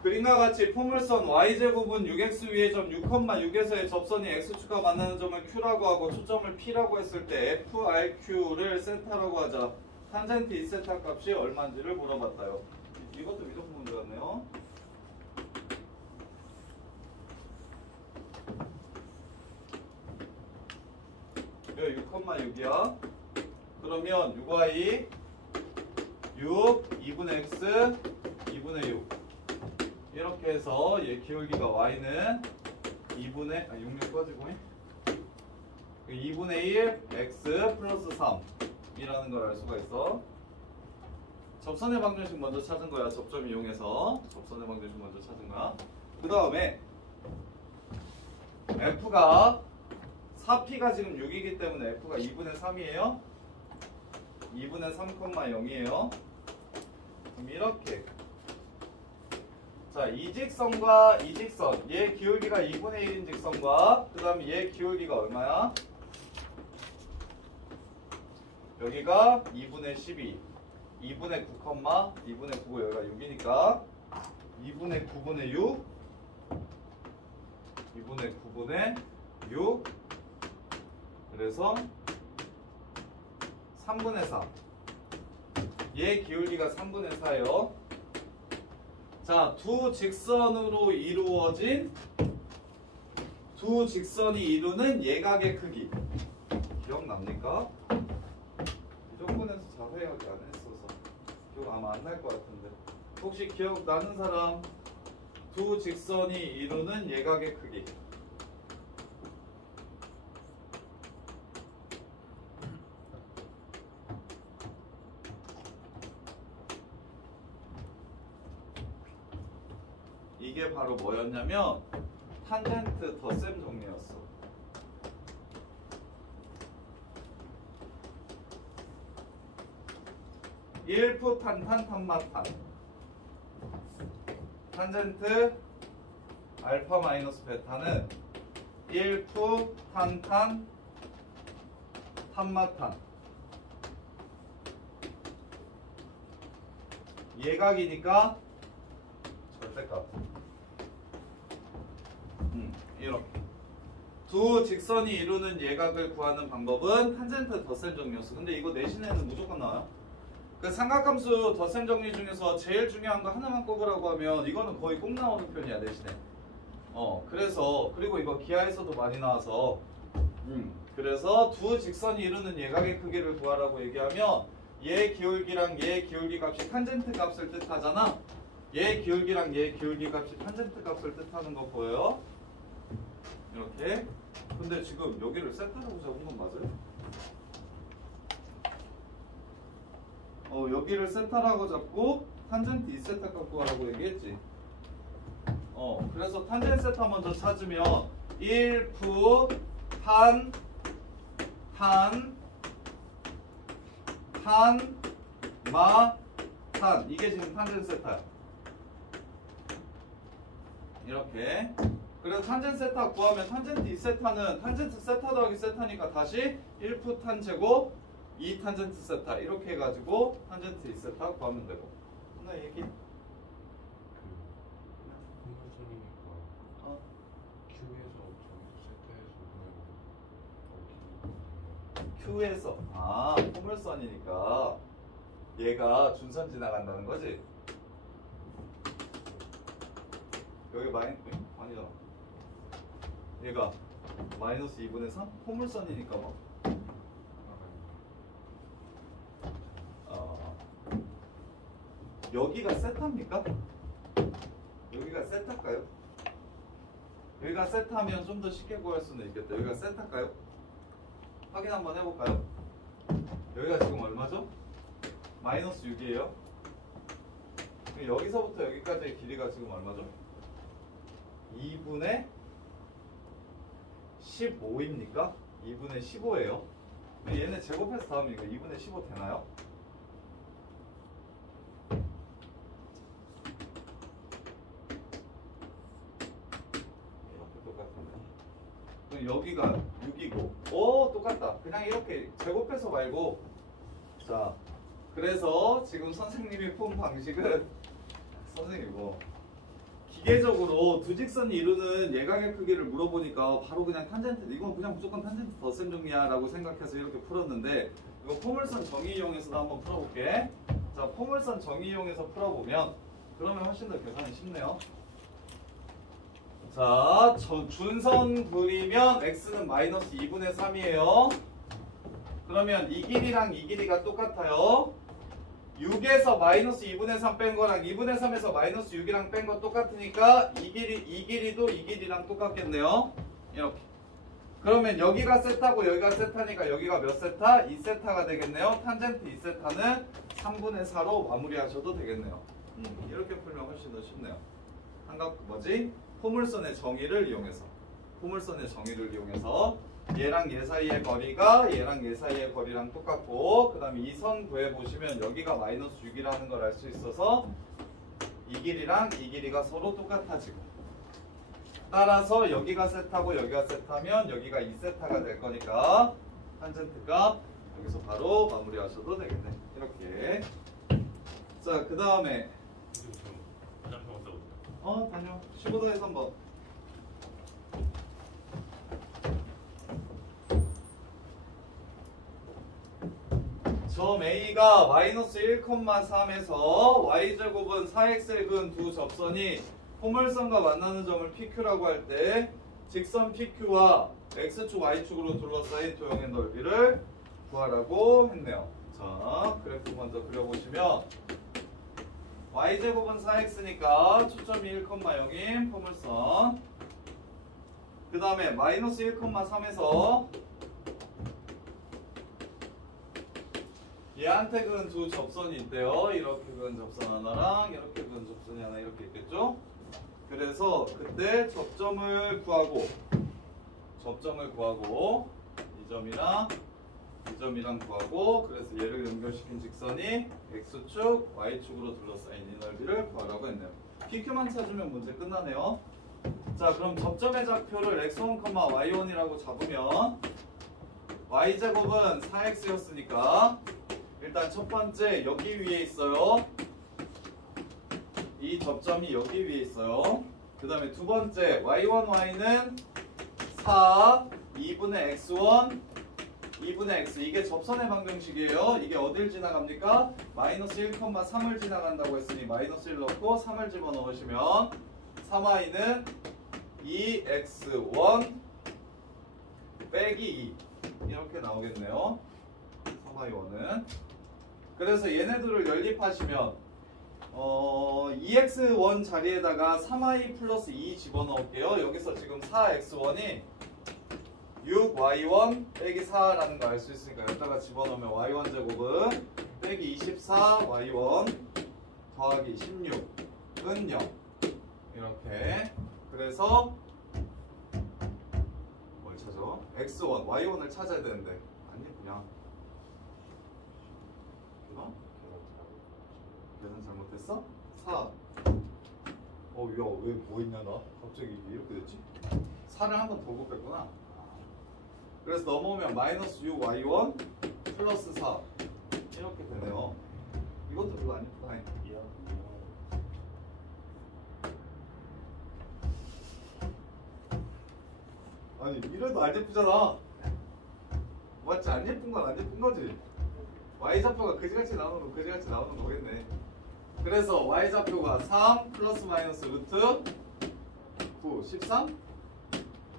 그림과 같이 포물선 y제곱은 6x 위의 점 6,6에서의 접선이 x축과 만나는 점을 q라고 하고 초점을 p라고 했을 때 frq를 세타라고 하자. 탄젠트 2세타 값이 얼마인지를 물어봤다요. 이것도 미적 문제 같네요. 여기 6,6이야. 그러면 6y 6 2분의 x 2분의 6 이렇게 해서 얘 기울기가 y는 2분의 6력 빠지고 2분의 1 x 플러스 3 이라는 걸 알 수가 있어. 접선의 방정식 먼저 찾은 거야. 접점 이용해서 접선의 방정식 먼저 찾은 거야. 그 다음에 f가 4p가 지금 6이기 때문에 f가 2분의 3이에요. 2분의 3,0이에요. 그럼 이렇게 자, 이 직선과 이 직선 얘 기울기가 2분의 1인 직선과 그 다음에 얘 기울기가 얼마야? 여기가 2분의 12 2분의 9, 2분의 9 여기가 6이니까 2분의 9분의 6 2분의 9분의 6 그래서 3분의 4 얘 기울기가 3분의 4예요. 자, 두 직선으로 이루어진 두 직선이 이루는 예각의 크기 기억납니까? 미적분에서 자세하게 안 했어서 기억 아마 안 날 것 같은데 혹시 기억나는 사람? 두 직선이 이루는 예각의 크기 이게 바로 뭐였냐면 탄젠트 덧셈 정리였어. 일프 탄탄 탄마탄 탄젠트 알파 마이너스 베타는 1프 탄탄 탄마탄 예각이니까 절대값. 이렇게 두 직선이 이루는 예각을 구하는 방법은 탄젠트 덧셈 정리였어. 근데 이거 내신에는 무조건 나와요. 그 삼각함수 덧셈 정리 중에서 제일 중요한 거 하나만 꼽으라고 하면 이거는 거의 꼭 나오는 편이야 내신에. 그래서 그리고 이거 기하에서도 많이 나와서 그래서 두 직선이 이루는 예각의 크기를 구하라고 얘기하면 얘 기울기랑 얘 기울기 값이 탄젠트 값을 뜻하잖아. 얘 기울기랑 얘 기울기 값이 탄젠트 값을 뜻하는 거 보여요? 이렇게. 근데 지금 여기를 세타라고 잡은 건 맞아요? 여기를 세타라고 잡고 탄젠트 2세타 갖고 가라고 얘기했지. 그래서 탄젠트 세타 먼저 찾으면 1프 탄 마 탄 이게 지금 탄젠트 세타야. 이렇게. 그래서 탄젠트 세타 구하면 탄젠트 2세타는 탄젠트 세타 더하기 세타니까 다시 1프 탄 제곱 2 탄젠트 세타 이렇게 해가지고 탄젠트 2세타 구하면 되고. 하나 얘기? 포물선이니까 Q에서 저기서 세타해서 Q에서 포물선이니까 얘가 준선 지나간다는 거지. 여기 아니잖아. 얘가 마이너스 2분의 3? 포물선이니까 막 여기가 세타입니까? 여기가 세타일까요? 여기가 세타면 좀 더 쉽게 구할 수는 있겠다. 여기가 세타일까요? 확인 한번 해볼까요? 여기가 지금 얼마죠? 마이너스 6이에요. 여기서부터 여기까지의 길이가 지금 얼마죠? 2분의 15입니까? 2분의 15예요. 얘네 제곱해서 다음 이거 2분의 15 되나요? 이렇게 똑같은데. 그럼 여기가 6이고, 오 똑같다. 그냥 이렇게 제곱해서 말고. 자, 그래서 지금 선생님이 푼 방식은 선생님 뭐 기계적으로 두 직선이 이루는 예각의 크기를 물어보니까 바로 그냥 탄젠트, 이건 그냥 무조건 탄젠트 덧셈 정리야 라고 생각해서 이렇게 풀었는데, 이거 포물선 정의 이용해서도 한번 풀어볼게. 자, 포물선 정의 이용해서 풀어보면 그러면 훨씬 더 계산이 쉽네요. 자, 준선 그리면 x는 마이너스 2분의 3이에요. 그러면 이 길이랑 이 길이가 똑같아요. 6에서 마이너스 2분의 3 뺀 거랑 2분의 3에서 마이너스 6이랑 뺀 거 똑같으니까 이 길이도 이 길이랑 똑같겠네요. 이렇게. 그러면 여기가 세타고 여기가 세타니까 여기가 몇 세타? 2세타가 되겠네요. 탄젠트 2세타는 3분의 4로 마무리하셔도 되겠네요. 이렇게 풀면 훨씬 더 쉽네요. 포물선의 정의를 이용해서. 포물선의 정의를 이용해서 얘랑 얘 사이의 거리가 얘랑 얘 사이의 거리랑 똑같고, 그 다음에 이 선 구해보시면 여기가 마이너스 6이라는 걸 알 수 있어서 이 길이랑 이 길이가 서로 똑같아지고, 따라서 여기가 세타고 여기가 세타면 여기가 2세타가 될 거니까 탄젠트 값 여기서 바로 마무리하셔도 되겠네. 이렇게. 자, 그 다음에 다녀. 15도에서 한번. 점 A가 마이너스 1,3에서 y제곱은 4x를 그은 두 접선이 포물선과 만나는 점을 PQ라고 할 때 직선 PQ와 x축, y축으로 둘러싸인 도형의 넓이를 구하라고 했네요. 자, 그래프 먼저 그려보시면 y제곱은 4x니까 초점이 1,0인 포물선, 그 다음에 마이너스 1,3에서 얘한테 그은 두 접선이 있대요. 이렇게 그은 접선 하나랑 이렇게 그은 접선이 하나 이렇게 있겠죠? 그래서 그때 접점을 구하고 이 점이랑 구하고, 그래서 얘를 연결시킨 직선이 x축, y축으로 둘러싸인 이 넓이를 구하라고 했네요. PQ만 찾으면 문제 끝나네요. 자, 그럼 접점의 좌표를 x1, y1이라고 잡으면 y제곱은 4x였으니까 일단 첫 번째 여기 위에 있어요. 이 접점이 여기 위에 있어요. 그 다음에 두 번째 y1, y는 4, 2분의 x1, 2분의 x. 이게 접선의 방정식이에요. 이게 어딜 지나갑니까? 마이너스 1,3을 지나간다고 했으니 마이너스 1 넣고 3을 집어넣으시면 3y는 2x1 빼기 2 이렇게 나오겠네요. 3y1은. 그래서 얘네들을 연립하시면 2x1 자리에다가 3y 플러스 2 집어넣을게요. 여기서 지금 4x1이 6y1 빼기 4라는 거 알 수 있으니까 여기다가 집어넣으면 y1 제곱은 빼기 24y1 더하기 16은 0 이렇게. 그래서 뭘 찾아? x1, y1을 찾아야 되는데 안 예쁘냐? 계산 잘못했어? 4. 야, 왜 뭐 있냐 나? 갑자기 이렇게 됐지? 4를 한 번 더 곱했구나. 그래서 넘어오면 마이너스 6y1 플러스 4 이렇게 되네요. 이것도 별로 안 예쁘다. 아니 이래도 안 예쁘잖아. 맞지? 안 예쁜 건 안 예쁜 거지. y좌표가 그지같이 나오는 거 그지같이 나오는 거겠네. 그래서 y좌표가 3 플러스 마이너스 루트 9 13?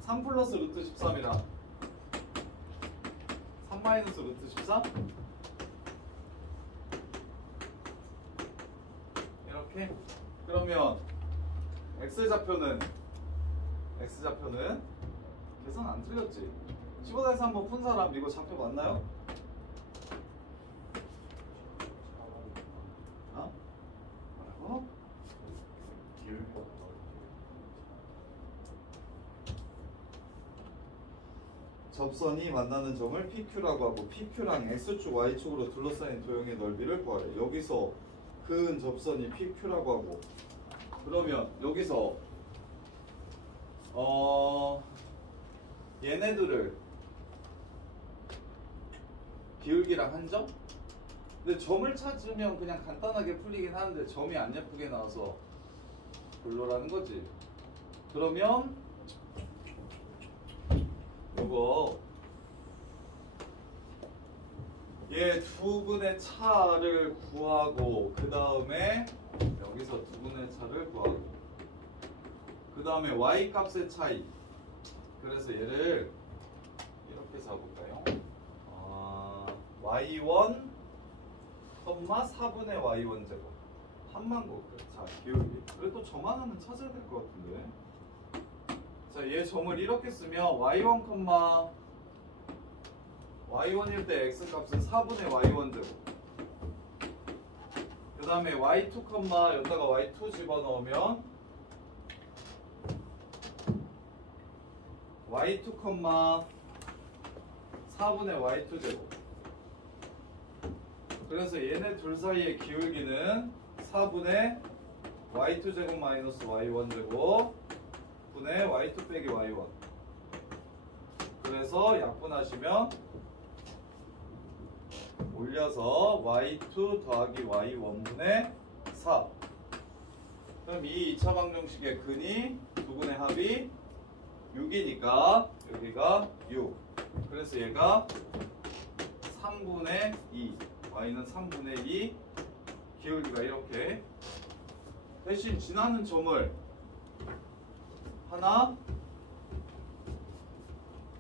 3 플러스 루트 13이라 3 마이너스 루트 13? 이렇게. 그러면 x좌표는 계산 안 틀렸지? 15에서 한번 푼 사람 이거 좌표 맞나요? 어? 뭐라고? 접선이 만나는 점을 PQ라고 하고 PQ랑 X축, Y축으로 둘러싸인 도형의 넓이를 구하래. 여기서 그은 접선이 PQ라고 하고 그러면 여기서 얘네들을 기울기랑 한 점? 근데 점을 찾으면 그냥 간단하게 풀리긴 하는데 점이 안 예쁘게 나와서 별로라는 거지. 그러면 요거 얘 두 분의 차를 구하고 그 다음에 여기서 두 분의 차를 구하고 그 다음에 y 값의 차이. 그래서 얘를 이렇게 잡을까요? y1, 4분의 y1 제곱 한만 곱게. 자, 기울기. 그래도 점 하나는 찾아야 될 것 같은데. 자, 얘 점을 이렇게 쓰면 y1, y1일 때 x 값은 4분의 y1 제곱. 그 다음에 y2, 여기다가 y2 집어넣으면 y2, 4분의 y2 제곱. 그래서 얘네 둘 사이의 기울기는 4분의 y2 제곱 마이너스 y1 제곱 분의 y2 빼기 y1. 그래서 약분하시면 올려서 y2 더하기 y1분의 4. 그럼 이 2차 방정식의 근이 두 분의 합이 6이니까 여기가 6. 그래서 얘가 3분의 2. y는 3분의 2. 기울기가 이렇게. 대신 지나는 점을 하나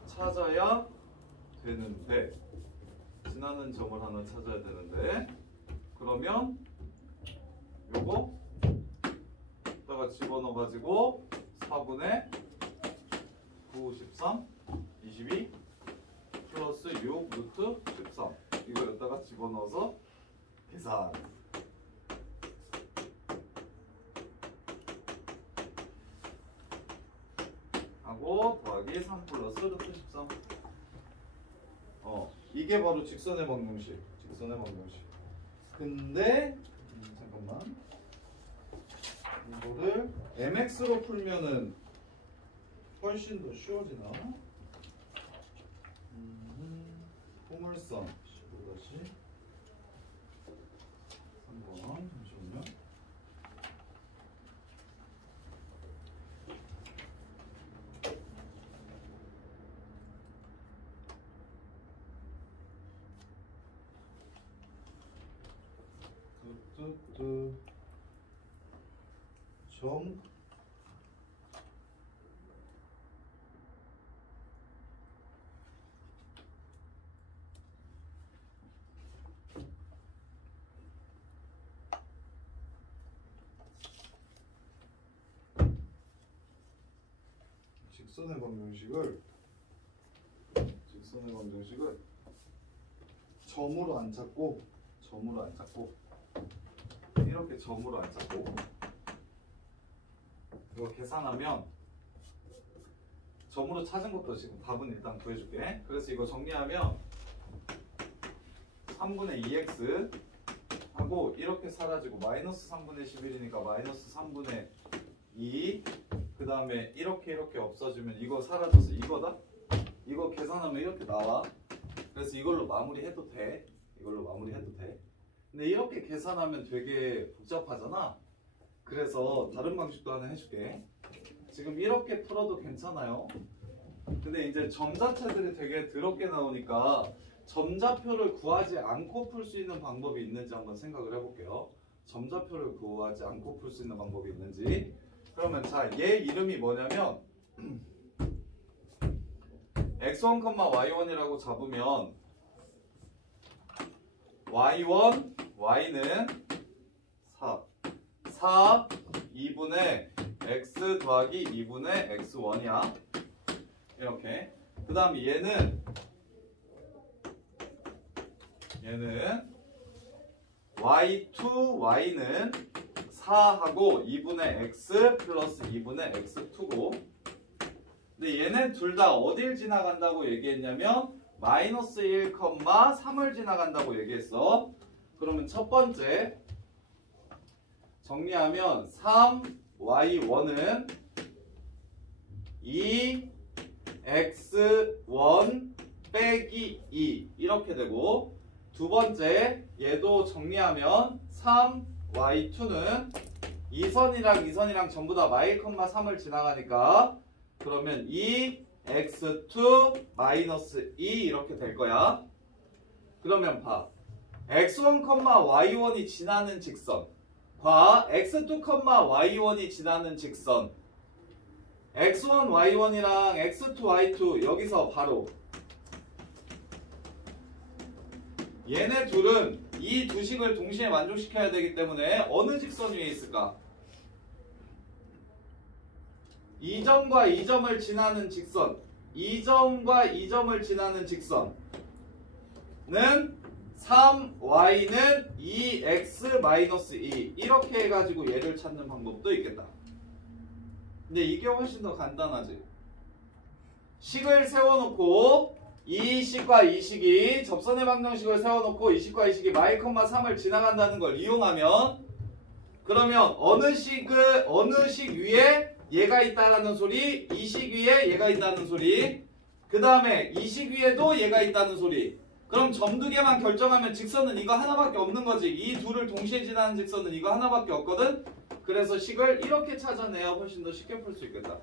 찾아야 되는데, 지나는 점을 하나 찾아야 되는데, 그러면 요거 여기다가 집어넣어 가지고 4분의 9, 13, 22 플러스 6 루트 13 이거 여기다가 집어넣어서 계산. 하고 더하기 3 플러스 루트 13. 이게 바로 직선의 방정식. 직선의 방정식. 근데 잠깐만. 이거를 mx로 풀면은 훨씬 더 쉬워지나? 포물선 15-3번 잠시만요. 점 직선의 방정식을 점으로 안 찾고 이렇게 점으로 안 찾고 이거 계산하면 점으로 찾은 것도 지금 답은 일단 구해줄게. 그래서 이거 정리하면 3분의 2x 하고 이렇게 사라지고 마이너스 3분의 11이니까 마이너스 3분의 2. 그 다음에 이렇게 없어지면 이거 사라져서 이거다? 이거 계산하면 이렇게 나와. 그래서 이걸로 마무리해도 돼. 근데 이렇게 계산하면 되게 복잡하잖아. 그래서 다른 방식도 하나 해줄게. 지금 이렇게 풀어도 괜찮아요. 근데 이제 점자체들이 되게 더럽게 나오니까 점자표를 구하지 않고 풀 수 있는 방법이 있는지 한번 생각을 해볼게요. 점자표를 구하지 않고 풀 수 있는 방법이 있는지. 그러면 자, 얘 이름이 뭐냐면 x1, y1이라고 잡으면 y1, y는 4 2분의 x 더하기 2분의 x1이야. 이렇게. 그 다음에 얘는 y2, y는 4하고 2분의 x 플러스 2분의 x2고. 근데 얘네 얘네 둘 다 어딜 지나간다고 얘기했냐면 마이너스 1, 3을 지나간다고 얘기했어. 그러면 첫 번째 정리하면 3y1은 2x1 빼기 2 이렇게 되고, 두 번째 얘도 정리하면 3y2는 2선이랑 전부 다 y, 3을 지나가니까 그러면 2x2 마이너스 2 이렇게 될 거야. 그러면 봐. x1, y1이 지나는 직선 과 x2, y1이 지나는 직선, x1, y1이랑 x2, y2 여기서 바로 얘네 둘은 이 두 식을 동시에 만족시켜야 되기 때문에 어느 직선 위에 있을까? 이 점과 이 점을 지나는 직선, 이 점과 이 점을 지나는 직선은 3y는 2x-2 이렇게 해가지고 얘를 찾는 방법도 있겠다. 근데 이게 훨씬 더 간단하지. 식을 세워놓고 이 식과 이 식이 접선의 방정식을 세워놓고 이 식과 이 식이 y, 3을 지나간다는 걸 이용하면, 그러면 어느 식 위에 얘가 있다라는 소리, 이 식 위에 얘가 있다는 소리, 그 다음에 이 식 위에도 얘가 있다는 소리. 그럼 점 두 개만 결정하면 직선은 이거 하나밖에 없는 거지. 이 둘을 동시에 지나는 직선은 이거 하나밖에 없거든. 그래서 식을 이렇게 찾아내야 훨씬 더 쉽게 풀 수 있겠다.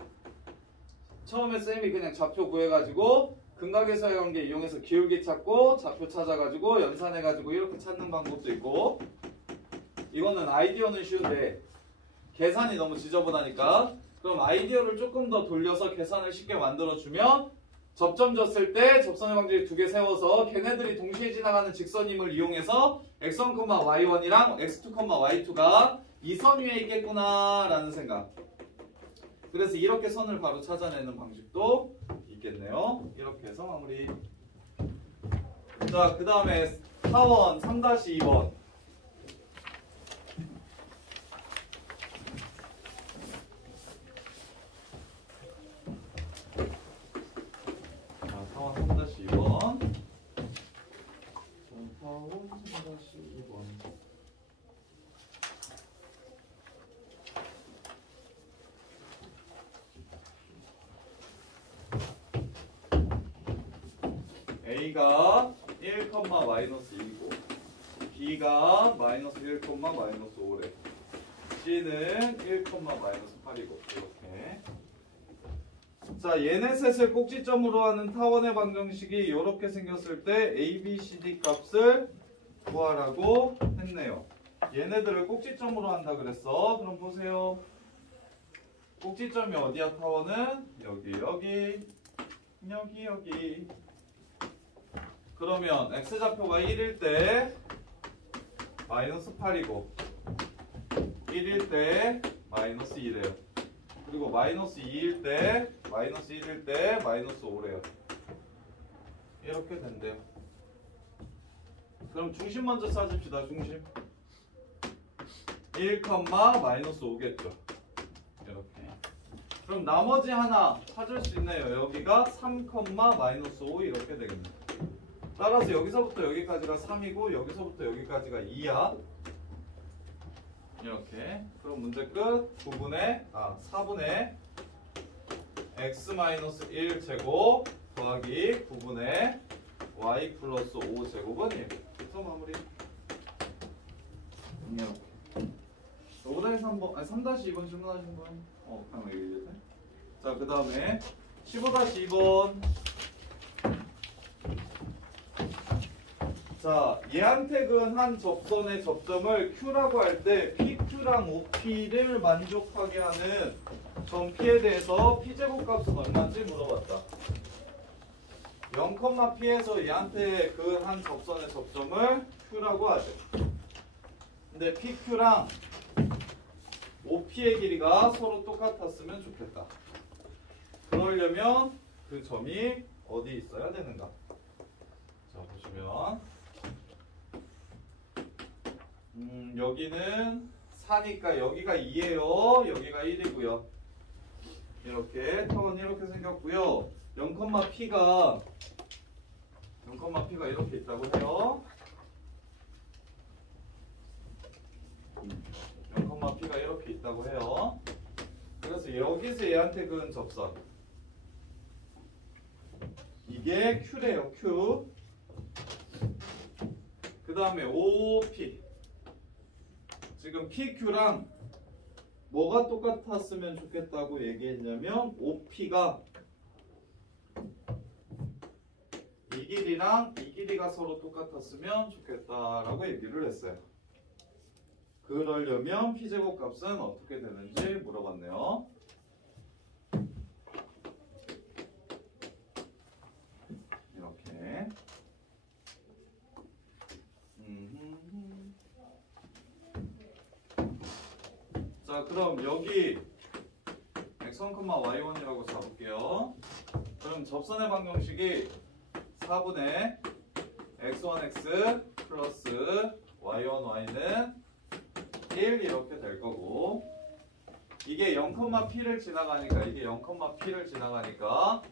처음에 쌤이 그냥 좌표 구해가지고 근각에서의 관계 이용해서 기울기 찾고 좌표 찾아가지고 연산해가지고 이렇게 찾는 방법도 있고, 이거는 아이디어는 쉬운데 계산이 너무 지저분하니까 그럼 아이디어를 조금 더 돌려서 계산을 쉽게 만들어주면, 접점 줬을 때 접선의 방정식 두 개 세워서 걔네들이 동시에 지나가는 직선임을 이용해서 x1, y1이랑 x2, y2가 이 선 위에 있겠구나 라는 생각. 그래서 이렇게 선을 바로 찾아내는 방식도 있겠네요. 이렇게 해서 마무리. 자, 그 다음에 4번 3-2번. 자, 4번 3-2번. 4번 3-2번. A가 1, 마이너스 2고 B가 마이너스 1, 마이너스 5래. C는 1, 마이너스 8이고 이렇게. 자, 얘네 셋을 꼭지점으로 하는 타원의 방정식이 이렇게 생겼을 때 A, B, C, D 값을 구하라고 했네요. 얘네들을 꼭지점으로 한다 그랬어. 그럼 보세요. 꼭지점이 어디야? 타원은 여기 여기 여기 여기. 그러면 x좌표가 1일 때 마이너스 8이고 1일 때 마이너스 2래요. 그리고 마이너스 2일 때 마이너스 1일 때 마이너스 5래요. 이렇게 된대요. 그럼 중심 먼저 찾읍시다. 중심 1, 마이너스 5겠죠. 이렇게. 그럼 나머지 하나 찾을 수 있네요. 여기가 3, 마이너스 5 이렇게 되겠네요. 따라서 여기서부터 여기까지가 3이고 여기서부터 여기까지가 2야. 이렇게. 그럼 문제 끝. 4분의 x-1 제곱 더하기 9분의 y 플러스 5 제곱은 1. 그래서 마무리. 이렇게. 5-3번, 아니 3-2번 질문하신 분? 방금 얘기했네. 자, 그 다음에 15-2번. 자, 얘한테 근한 접선의 접점을 Q라고 할 때 PQ랑 OP를 만족하게 하는 점 P에 대해서 P제곱 값은 얼마인지 물어봤다. 0,P에서 얘한테 근한 접선의 접점을 Q라고 하죠. 근데 PQ랑 OP의 길이가 서로 똑같았으면 좋겠다. 그러려면 그 점이 어디 있어야 되는가? 자, 보시면 여기는 4니까 여기가 2예요. 여기가 1이고요. 이렇게 타원 이렇게 생겼고요. 0,p가 이렇게 있다고 해요. 0,p가 이렇게 있다고 해요. 그래서 여기서 얘한테 그은 접선 이게 Q래요. Q. 그 다음에 OP. 지금 PQ랑 뭐가 똑같았으면 좋겠다고 얘기했냐면 OP가 이 길이랑 이 길이가 서로 똑같았으면 좋겠다라고 얘기를 했어요. 그러려면 P제곱 값은 어떻게 되는지 물어봤네요. 이렇게. 자, 그럼 여기 x1, y1이라고 잡을게요. 그럼 접선의 방정식이 4분의 x1x 플러스 y1y는 1 이렇게 될 거고, 이게 0,p를 지나가니까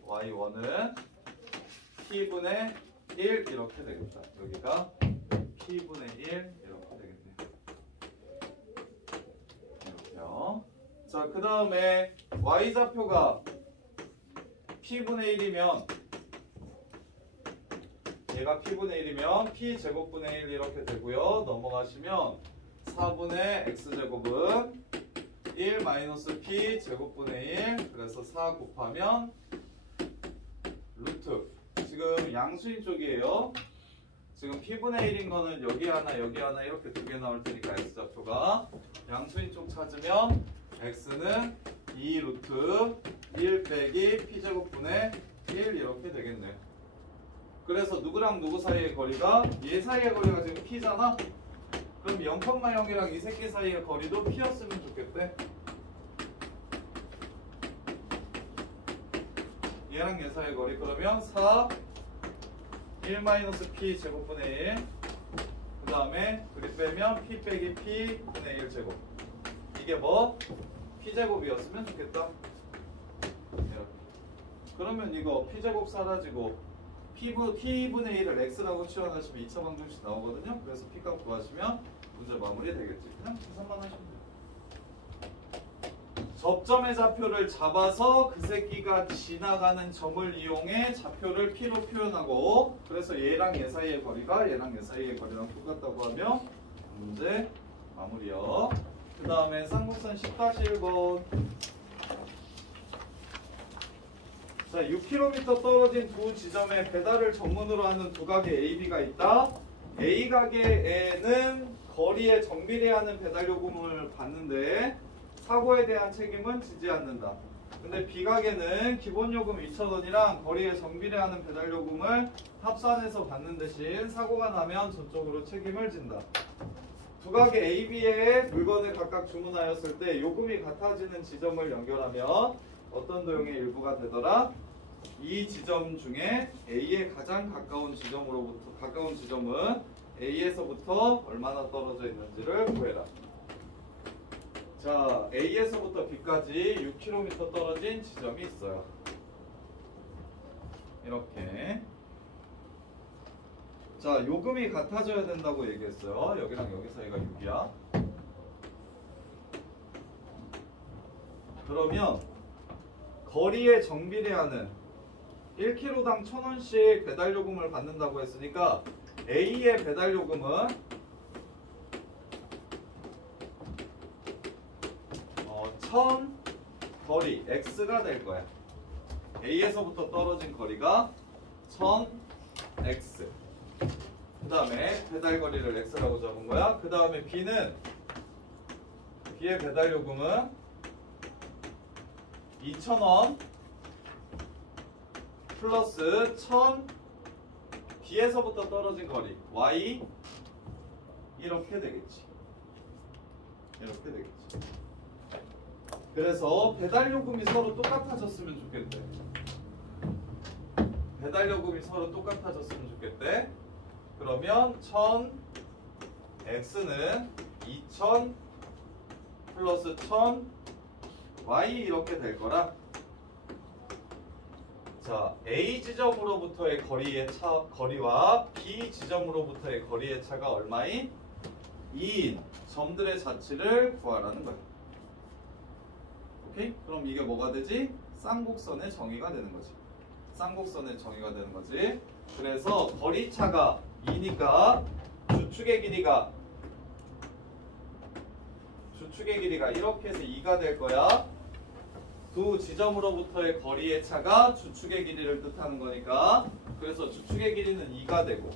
y1은 p분의 1 이렇게 되겠다. 여기가 p분의 1 이렇게 되겠네요. 이렇게요. 자, 그 다음에 y좌표가 p분의 1이면 얘가 p분의 1이면 p제곱분의 1 이렇게 되고요. 넘어가시면 4분의 x제곱은 1 마이너스 p 제곱분의 1, 그래서 4 곱하면 루트. 지금 양수인 쪽이에요. 지금 p분의 1인 거는 여기 하나 이렇게 두 개 나올 테니까 x좌표가 양수인 쪽 찾으면 x는 2 루트 1 빼기 p제곱분의 1 이렇게 되겠네요. 그래서 누구랑 누구 사이의 거리가, 얘 사이의 거리가 지금 p잖아. 그럼 0,0이랑 이 새끼 사이의 거리도 p였으면 좋겠대. 얘랑 얘 사이의 거리 그러면 4 1-p 제곱분의 1, 그 다음에 그리 빼면 p 빼기 p분의 1 제곱. 이게 뭐? p제곱이었으면 좋겠다. 이렇게. 그러면 이거 p제곱 사라지고 p분의 1을 x라고 치환하시면 2차 방정식 나오거든요. 그래서 p값 구하시면 문제 마무리 되겠지. 그냥 계산만 하시면 돼요. 접점의 좌표를 잡아서 그 새끼가 지나가는 점을 이용해 좌표를 p로 표현하고, 그래서 얘랑 얘 사이의 거리가 얘랑 얘 사이의 거리랑 똑같다고 하면 문제 마무리요. 그 다음에 쌍곡선 10-1번. 자, 6km 떨어진 두 지점에 배달을 전문으로 하는 두 가게 A, B가 있다. A 가게에는 거리에 정비례하는 배달 요금을 받는데 사고에 대한 책임은 지지 않는다. 근데 B 가게는 기본 요금 2,000원이랑 거리에 정비례하는 배달 요금을 합산해서 받는 대신 사고가 나면 저쪽으로 책임을 진다. 두 가게 A, B에 물건을 각각 주문하였을 때 요금이 같아지는 지점을 연결하면 어떤 도형의 일부가 되더라? 이 지점 중에 A에 가장 가까운 지점은 A에서부터 얼마나 떨어져 있는지를 구해라. 자, A에서부터 B까지 6km 떨어진 지점이 있어요. 이렇게. 자, 요금이 같아져야 된다고 얘기했어요. 여기랑 여기 사이가 6이야. 그러면 거리에 정비례하는 1km당 1,000원씩 배달요금을 받는다고 했으니까 A의 배달요금은 1,000 거리 X가 될 거야. A에서부터 떨어진 거리가 1,000X. 그 다음에 배달 거리를 X라고 잡은 거야. 그 다음에 B의 배달요금은 2,000원 플러스 1,000 B에서부터 떨어진 거리 Y 이렇게 되겠지. 이렇게 되겠지. 그래서 배달요금이 서로 똑같아졌으면 좋겠대. 배달요금이 서로 똑같아졌으면 좋겠대. 그러면 1,000X는 2,000 플러스 1,000 Y 이렇게 될 거라 자, A 지점으로부터의 거리와 B 지점으로부터의 거리의 차가 얼마인? 2인 점들의 자치를 구하라는 거야. 오케이? 그럼 이게 뭐가 되지? 쌍곡선의 정의가 되는 거지. 쌍곡선의 정의가 되는 거지. 그래서 거리차가 2니까 주축의 길이가 이렇게 해서 2가 될 거야. 두 지점으로부터의 거리의 차가 주축의 길이를 뜻하는 거니까, 그래서 주축의 길이는 2가 되고,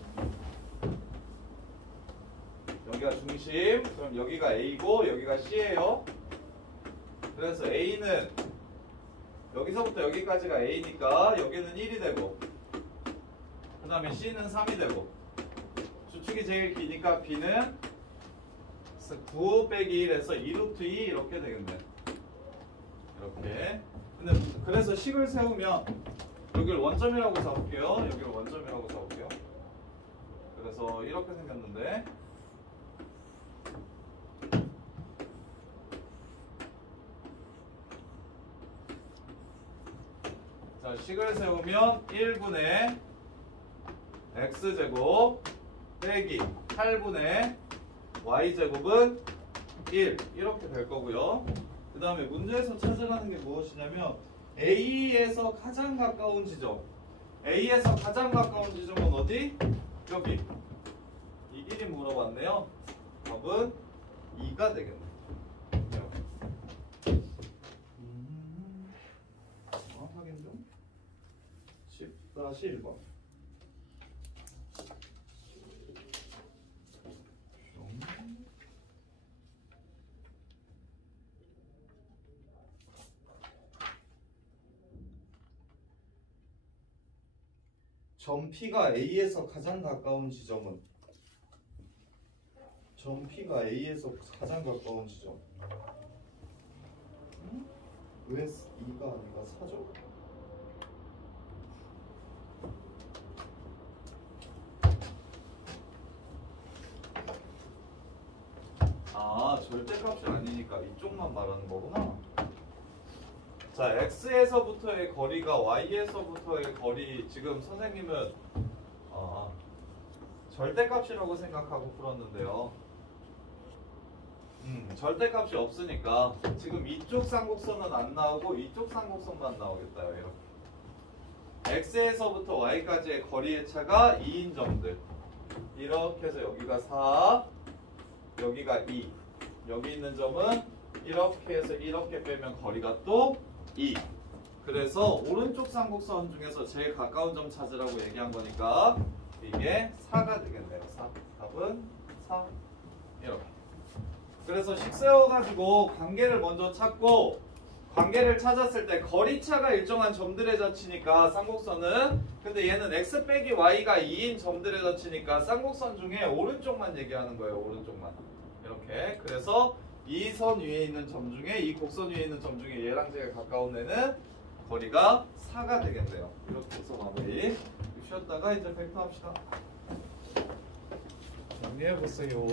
여기가 중심, 그럼 여기가 A고 여기가 C예요. 그래서 A는 여기서부터 여기까지가 A니까 여기는 1이 되고, 그 다음에 C는 3이 되고, 주축이 제일 기니까 B는 9 빼기 1에서 2루트 2 이렇게 되겠네. 이렇게. 근데 그래서 식을 세우면 여기를 원점이라고 잡을게요. 여기를 원점이라고 잡을게요. 그래서 이렇게 생겼는데, 자, 식을 세우면 1분의 x제곱 빼기 8분의 y제곱은 1 이렇게 될 거고요. 그 다음에 문제에서 찾으라는 게 무엇이냐면 A에서 가장 가까운 지점, A에서 가장 가까운 지점은 어디? 여기. 이 길이 물어봤네요. 답은 2가 되겠네. 확인 좀. 10-1번. 점 P가 A에서 가장 가까운 지점은? 점 P가 A에서 가장 가까운 지점. 왜 2가 아니라 4죠? 아, 절대값이 아니니까 이쪽만 말하는 거구나. 자, x에서부터의 거리가 y에서부터의 거리, 지금 선생님은 절대값이라고 생각하고 풀었는데요. 절대값이 없으니까 지금 이쪽 쌍곡선은 안 나오고 이쪽 쌍곡선만 나오겠다. 이렇게. x에서부터 y까지의 거리의 차가 2인 점들. 이렇게 해서 여기가 4, 여기가 2. 여기 있는 점은 이렇게 해서 이렇게 빼면 거리가 또 2. 그래서 오른쪽 쌍곡선 중에서 제일 가까운 점 찾으라고 얘기한 거니까 이게 4가 되겠네요. 4. 답은 4. 이렇게. 그래서 식 세워가지고 관계를 먼저 찾고, 관계를 찾았을 때 거리차가 일정한 점들의 자치니까 쌍곡선은, 근데 얘는 x 빼기 y가 2인 점들의 자치니까 쌍곡선 중에 오른쪽만 얘기하는 거예요. 오른쪽만. 이렇게. 그래서 이 선 위에 있는 점 중에, 이 곡선 위에 있는 점 중에 얘랑 제일 가까운 애는 거리가 4가 되겠네요. 이렇게 해서 마무리. 쉬었다가 이제 벡터 합시다. 정리해보세요.